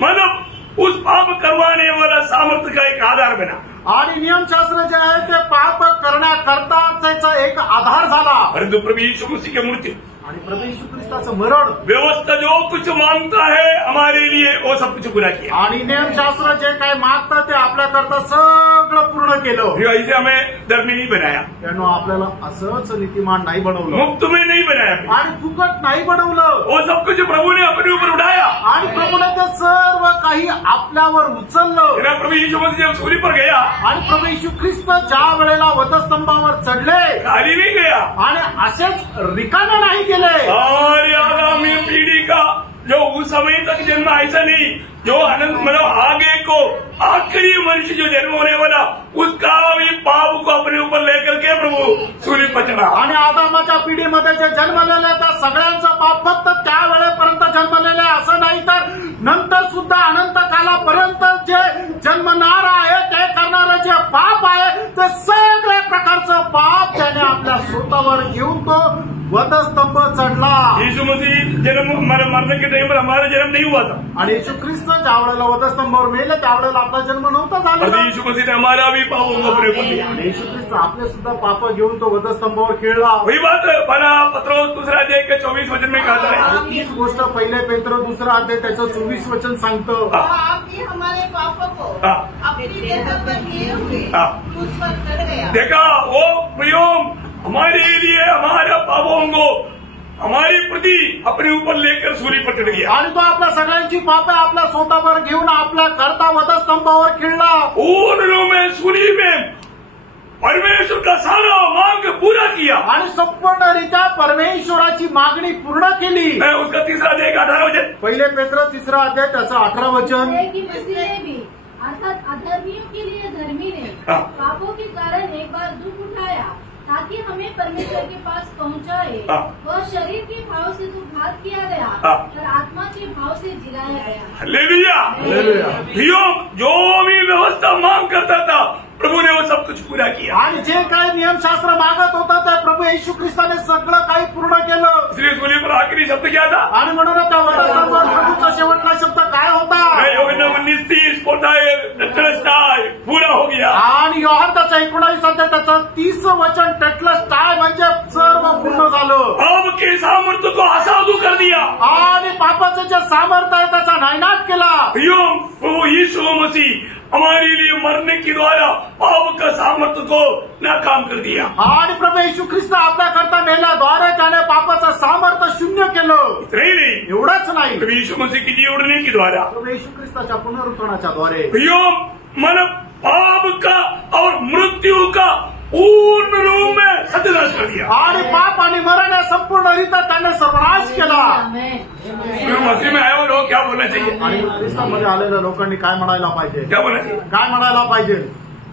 मतलब उस पाप करवाने वाला सामर्थ्य का एक आधार बना। आणि नियमशास्त्र जे आहे ते पाप करण्याकरता त्याचा एक आधार झाला। परंतु प्रभु यीशु मसीह की मृत्यु आणि प्रभु यीशु ख्रिस्ताचं मरण, व्यवस्था जो कुछ मांगता है हमारे लिए वो सब कुछ पूरा किया। आणि नियमशास्त्र जे काय मागतं ते आपल्याकरता सगळं पूर्ण केलं। ऐसे हमें धर्मी नहीं बनाया, त्यानं आपल्याला असंच नीतिमान नाही बनवलं, मुफ्त में नहीं बनाया आणि फुकट नाही बनवलं। वो सब कुछ प्रभु ने अपने ऊपर उठाया आणि प्रभूने ते सर्व काही आपल्यावर उचललं। प्रभु यीशु मसीह जब सूली पर गया आणि प्रभु यीशु ख्रिस्त ज्या वेळेला वधस्तंभावर चढले, खाली नहीं गया आणि असेच रिकामे नाही गेले। और आगामी पीढ़ी का जो उस समय तक जन्म ऐसा नहीं, जो अनंत मतलब आगे को आखिरी मनुष्य जो जन्म होने वाला उसका भी पाप को अपने ऊपर लेकर के प्रभु सूली पर चढ़ा। आणि आदामाच्या पिढीमध्ये जे जन्मलेले त्या सगळ्यांचं पाप फक्त त्या वेळेपर्यंत जन्मलेले असं नाही, तर नंतर सुद्धा अनंत कालापर्यंत जे जन्मणार आहे ते करणारं जे पाप आहे ते सगळ्या प्रकारचं पाप त्याने आपल्या स्वतःवर घेऊन तो वधस्तंभ चढला। यीशु मसीह जन्म मरने के टाइम पर हमारा जन्म नहीं हुआ था, आणि यीशु ख्रिस्त ज्या वेळेला वधस्तंभावर मेले त्यावेळेला आपला जन्म नव्हता झाला। यीशु मसीह ने हमारा भी पाप अपने ऊपर लिया। यीशु ख्रिस्त आपले सुद्धा पाप घेऊन तो वधस्तंभावर खेळला। वही बात पहला पत्रोस 2 अध्याय के 24 वचन में कहा था। तीच गोष्ट पहिले पेत्र 2 अध्याय त्याचं 24 वचन सांगतं। आप भी हमारे पापों को अपनी देह पर लिए हुए क्रूस पर चढ़ गया। देखा, वो प्रियोम हमारे लिए हमारा पापों को हमारी प्रति अपने ऊपर लेकर सूली पर चढ़ गया। आणि तो आपल्या सगळ्यांची पापं आपल्या स्वतःवर घेऊन आपल्या करता वधस्तंभावर खिळला। उन में सूली में परमेश्वर का सारा मांग पूरा किया आणि संपूर्णरित्या परमेश्वराची मागणी पूर्ण केली. उसका तीसरा अध्याय 18 वचन. पहिले पेत्र 3 अध्याय त्याचं 18 वचन. मसीह ने भी अर्थात अधर्मियों के लिए धर्मी ने पापों के कारण एक बार दुख उठाया ताकि हमें परमेश्वर के पास पहुंचाए. वह शरीर के भाव से तो घात किया गया पर आत्मा के भाव से जिलाया गया. हालेलुया. जो भी व्यवस्था मांग करता था प्रभु ने वो सब कुछ पूरा किया. आणि जे काही नियमशास्त्र मागत होता त्या प्रभू येशू ख्रिस्ताने सगळं काही पूर्ण केलं. इसलिए बोलिए पर आखिरी शब्द क्या था? आणि म्हणून त्या वचनावर प्रभूचा शेवटचा शब्द काय होता? योहान 19:30 बोलता है पूरा हो गया. आणि योहान त्याचा 19 अध्याय त्याचं 30 वचन टेटलस्टाय म्हणजे सर्व पूर्ण झालं. पाप के सामर्थ्य को असाधु कर दिया आणि पापाचं जे सामर्थ्य आहे त्याचा नायनाट केला. प्रभु यीशु मसीह हमारे लिए मरने के द्वारा पाप का सामर्थ्य को नाकाम कर दिया. आणि प्रभू येशू ख्रिस्त आपल्या करता नेल्याद्वारे त्याने पापाचं सामर्थ्य शून्य केलं. नहीं एवढंच नाही प्रभु यीशु मसीह की जी उड़ने के द्वारा प्रभू येशू ख्रिस्ताच्या पुनरुत्थानाच्या द्वारे मन पाप का और मृत्यू का पूर्ण रूप में सत्यानाश कर दिया. आणि पाप आणि मरण संपूर्णरित्या त्याने सर्वनाश केला. मसीह में आए हुए लोग क्या बोलना चाहिए? आणि ख्रिस्तामध्ये आलेल्या लोकांनी काय म्हणायला पाहिजे? क्या बोलना चाहिए? काय म्हणायला पाहिजे?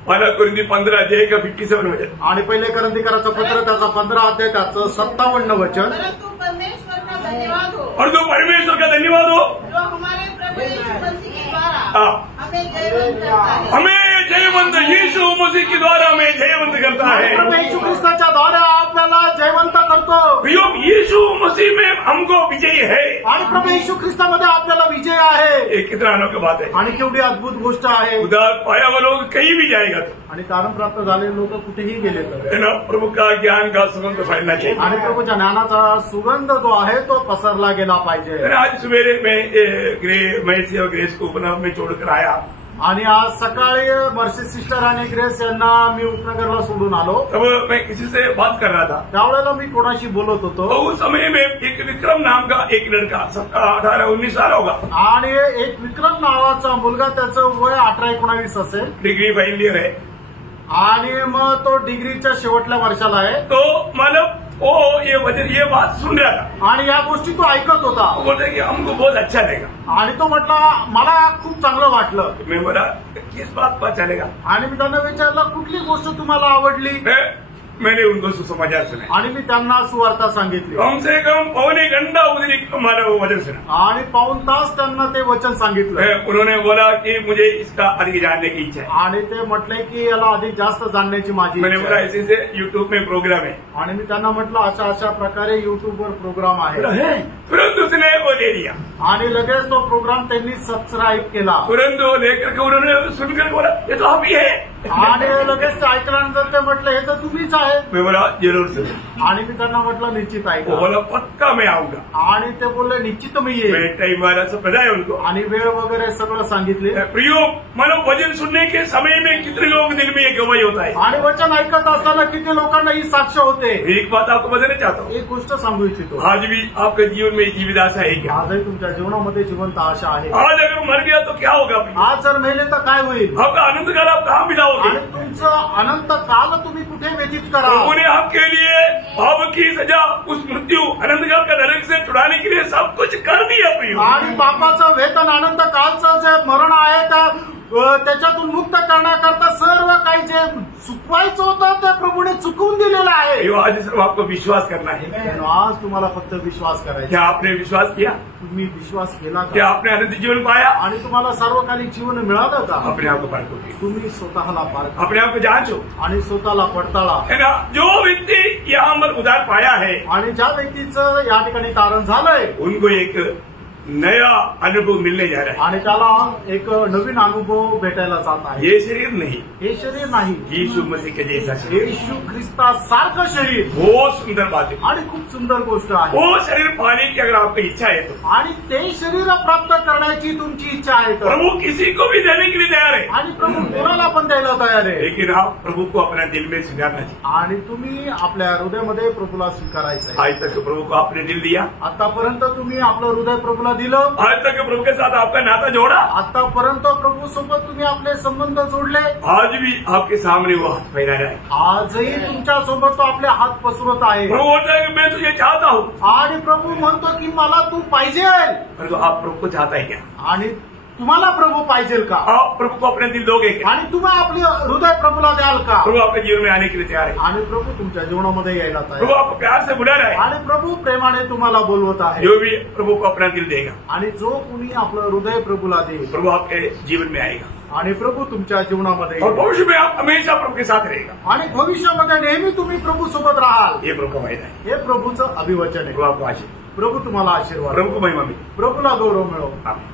1 कोरिन्थी 15 अध्याय का 57 वचन. आणि पहिले करंथीकराचं पत्र त्याचा 15 अध्याय त्याचं 57 वचन. परंतु परमेश्वर का धन्यवाद हो. और तो परमेश्वर का धन्यवाद हो जो हमारे प्रभु यीशु मसीह के द्वारा हमें जयवंत करता है. हमें जयवंत यीशु मसीह के द्वारा हमें जयवंत करता है. प्रभू येशू ख्रिस्ताच्या द्वारे आपल्याला जयवंत करतो. यीशु मसीह में हमको विजय है. आणि प्रभू येशू ख्रिस्तामध्ये आपल्याला विजय आहे. एक कितना अनोखी बात है. आणि केवढी अद्भुत गोष्ट आहे. उदार पाया हुआ लोग कहीं भी जाएगा आणि कारण प्राप्त झालेले लोक कुठेही गेले तर प्रभु का ज्ञान का सुगंध फैलना चाहिए. आणि प्रभूच्या ज्ञानाचा सुगंध जो आहे तो पसरला गेला पाहिजे. आज सवेरे मैं ग्रेस को उपनगर में छोड़कर आया. आणि आज सकाळी मर्सी सिस्टर आणि ग्रेस यांना मी उपनगरला सोडून आलो. तब मैं किसी से बात कर रहा था. त्यावेळेला मी कोणाशी बोलत होतो. उस समय में एक विक्रम नाम का एक लड़का 18-19 साल होगा. आणि एक विक्रम नावाचा मुलगा त्याचं वय 18-19 असेल. डिग्री फाइनल ईयर है. आणि मग तो डिग्रीच्या शेवटल्या वर्षाला आहे. तो मतलब ये बात सुन रहा था. आणि या गोष्टी तो ऐकत होता. बोलते कि हमको बहुत अच्छा लगेगा. आणि तो म्हटला मला खूप चांगलं वाटलं. मैं बोला किस बात पर चलेगा. आणि मी त्यांना विचारलं कुठली गोष्ट तुम्हाला आवडली. मैंने उनको सुसमाचार सुना. आणि मी त्यांना सुवार्ता सांगितली. कम से कम 1.25 घंटा हमारा वो वचन सुना. आणि 1.25 तास त्यांना ते वचन सांगितलं. उन्होंने बोला कि मुझे इसका अधिक जानने की इच्छा है. आणि ते म्हटले की याला अधिक जास्त जाणण्याची माझी मैंने बोला इसी से यूट्यूब में प्रोग्राम है. आणि मी त्यांना म्हटलं अशा प्रकारे युट्यूबवर प्रोग्राम आहे. तुरंत उसने वो ले लिया. आणि लगेच तो प्रोग्राम त्यांनी सबस्क्राईब केला. तुरंत वो लेकर उन्होंने सुनकर बोला ये तो हम ही है. आणि लगेच ते ऐकल्यानंतर ते म्हटलं हे तर तुम्हीच आहे. मैं बोला जरूर सुन. आणि मी त्यांना म्हटलं निश्चित आहे. बोला पक्का मैं आऊंगा. आणि ते बोलले निश्चित मी येईल. टाइम वाला सब बताया उनको. आणि वेळ वगैरे सगळं सांगितले. प्रियो मानो वचन सुनने के समय में कितने लोग दिल में एक गवाही होता है. आणि वचन ऐकत असताना किती लोकांना ही साक्ष होते. एक बात आपको बताना चाहता हूँ. एक गोष्ट सांगू इच्छितो. आज भी आपके जीवन में जीवित आशा है क्या? आजही तुमच्या जीवनामध्ये जिवंत आशा आहे. आज अगर मर गया तो क्या होगा? आज जर मेले तर काय होईल? आपका अनंत काल आप कहाँ बिताओगे? आणि तुमचं अनंत काल तुम्ही कुठे व्यतीत करा. उन्होंने आपके लिए पाप की सजा उस मृत्यू अनंत काल का नरक से छुड़ाने के लिए सब कुछ कर दिया. आणि पापाचं वेतन अनंत कालचं जे मरण आहे त्याच्यातून मुक्त करण्याकरता सर्व काही जे चुकवायचं होतं ते प्रभूने चुकवून दिलेलं आहे. आज सिर्फ आपको विश्वास करना है. आज तुम्हाला फक्त विश्वास करायचा. क्या आपने विश्वास किया? तुम्ही विश्वास केला क्या आपने अनंत जीवन पाया? आणि तुम्हाला सार्वकालिक जीवन मिळालं का? अपने आप को पारखो. तुम्ही स्वतःला पारखा. अपने आप को जांचो आणि स्वतःला पडताळा. है ना. जो व्यक्ति यहाँ पर उद्धार पाया है आणि ज्या व्यक्तीचं या ठिकाणी तारण झालंय उनको एक नया अनुभव मिलने जा रहा है. आणि त्याला एक नवीन अनुभव भेटायला जात आहे. ये शरीर नहीं. हे शरीर नाही. यीशु मसीह के जैसा शरीर. येशू ख्रिस्तासारखं शरीर. बहुत सुंदर बात है. आणि खूप सुंदर गोष्ट आहे. वो शरीर पाने की अगर आपकी इच्छा है तो. आणि ते शरीर प्राप्त करण्याची तुमची इच्छा आहे तर प्रभु किसी को भी देने के लिए तैयार है. आणि प्रभू कोणाला आपण द्यायला तयार आहे. लेकिन आप प्रभु को अपना दिल में स्वीकारना चाहिए. आणि तुम्ही आपल्या हृदयामध्ये प्रभूला स्वीकारायचं आहे. आज तक प्रभु को आपने दिल दिया. आतापर्यंत तुम्ही आपलं हृदय प्रभूला दिलं. आज तक प्रभु के साथ आपका नाता जोड़ा. आतापर्यंत प्रभू सोबत तुम्ही आपले संबंध जोडले. आज भी आपके सामने वो हाथ फैला रहा है. आजही तुमच्या सोबत तो आपले हात पसरत आहे. प्रभु बोलता है कि मैं तुझे चाहता हूँ. आणि प्रभू म्हणतो की मला तू पाहिजे. परंतु आप प्रभु को चाहता है क्या? आणि तुम्हाला प्रभू पाहिजे का? आप प्रभु को अपने दिल दोगे क्या? आणि तुम्ही आपले हृदय प्रभूला द्याल का? प्रभु आपके जीवन में आने के लिए तैयार है. आणि प्रभु तुमच्या जीवनामध्ये यायला तयार प्रभु आहे. आपको प्यार से बुला रहा है. आणि प्रभू प्रेमाने तुम्हाला बोलवत आहे. जो भी प्रभु को अपना दिल देगा, आणि जो कुणी आपलं हृदय प्रभूला देईल, प्रभु आपके जीवन में आएगा. आणि प्रभू तुमच्या जीवनामध्ये और येईल. भविष्य में आप हमेशा प्रभु के साथ रहेगा. आणि भविष्यामध्ये नेहमी तुम्ही प्रभू सोबत राहाल. ये प्रभु का वायदा है. हे प्रभूचं अभिवचन आहे. प्रभु आपको आशीष. प्रभू तुम्हाला आशीर्वाद. प्रभु को महिमा मिले. प्रभूला गौरव मिळो. आमीन.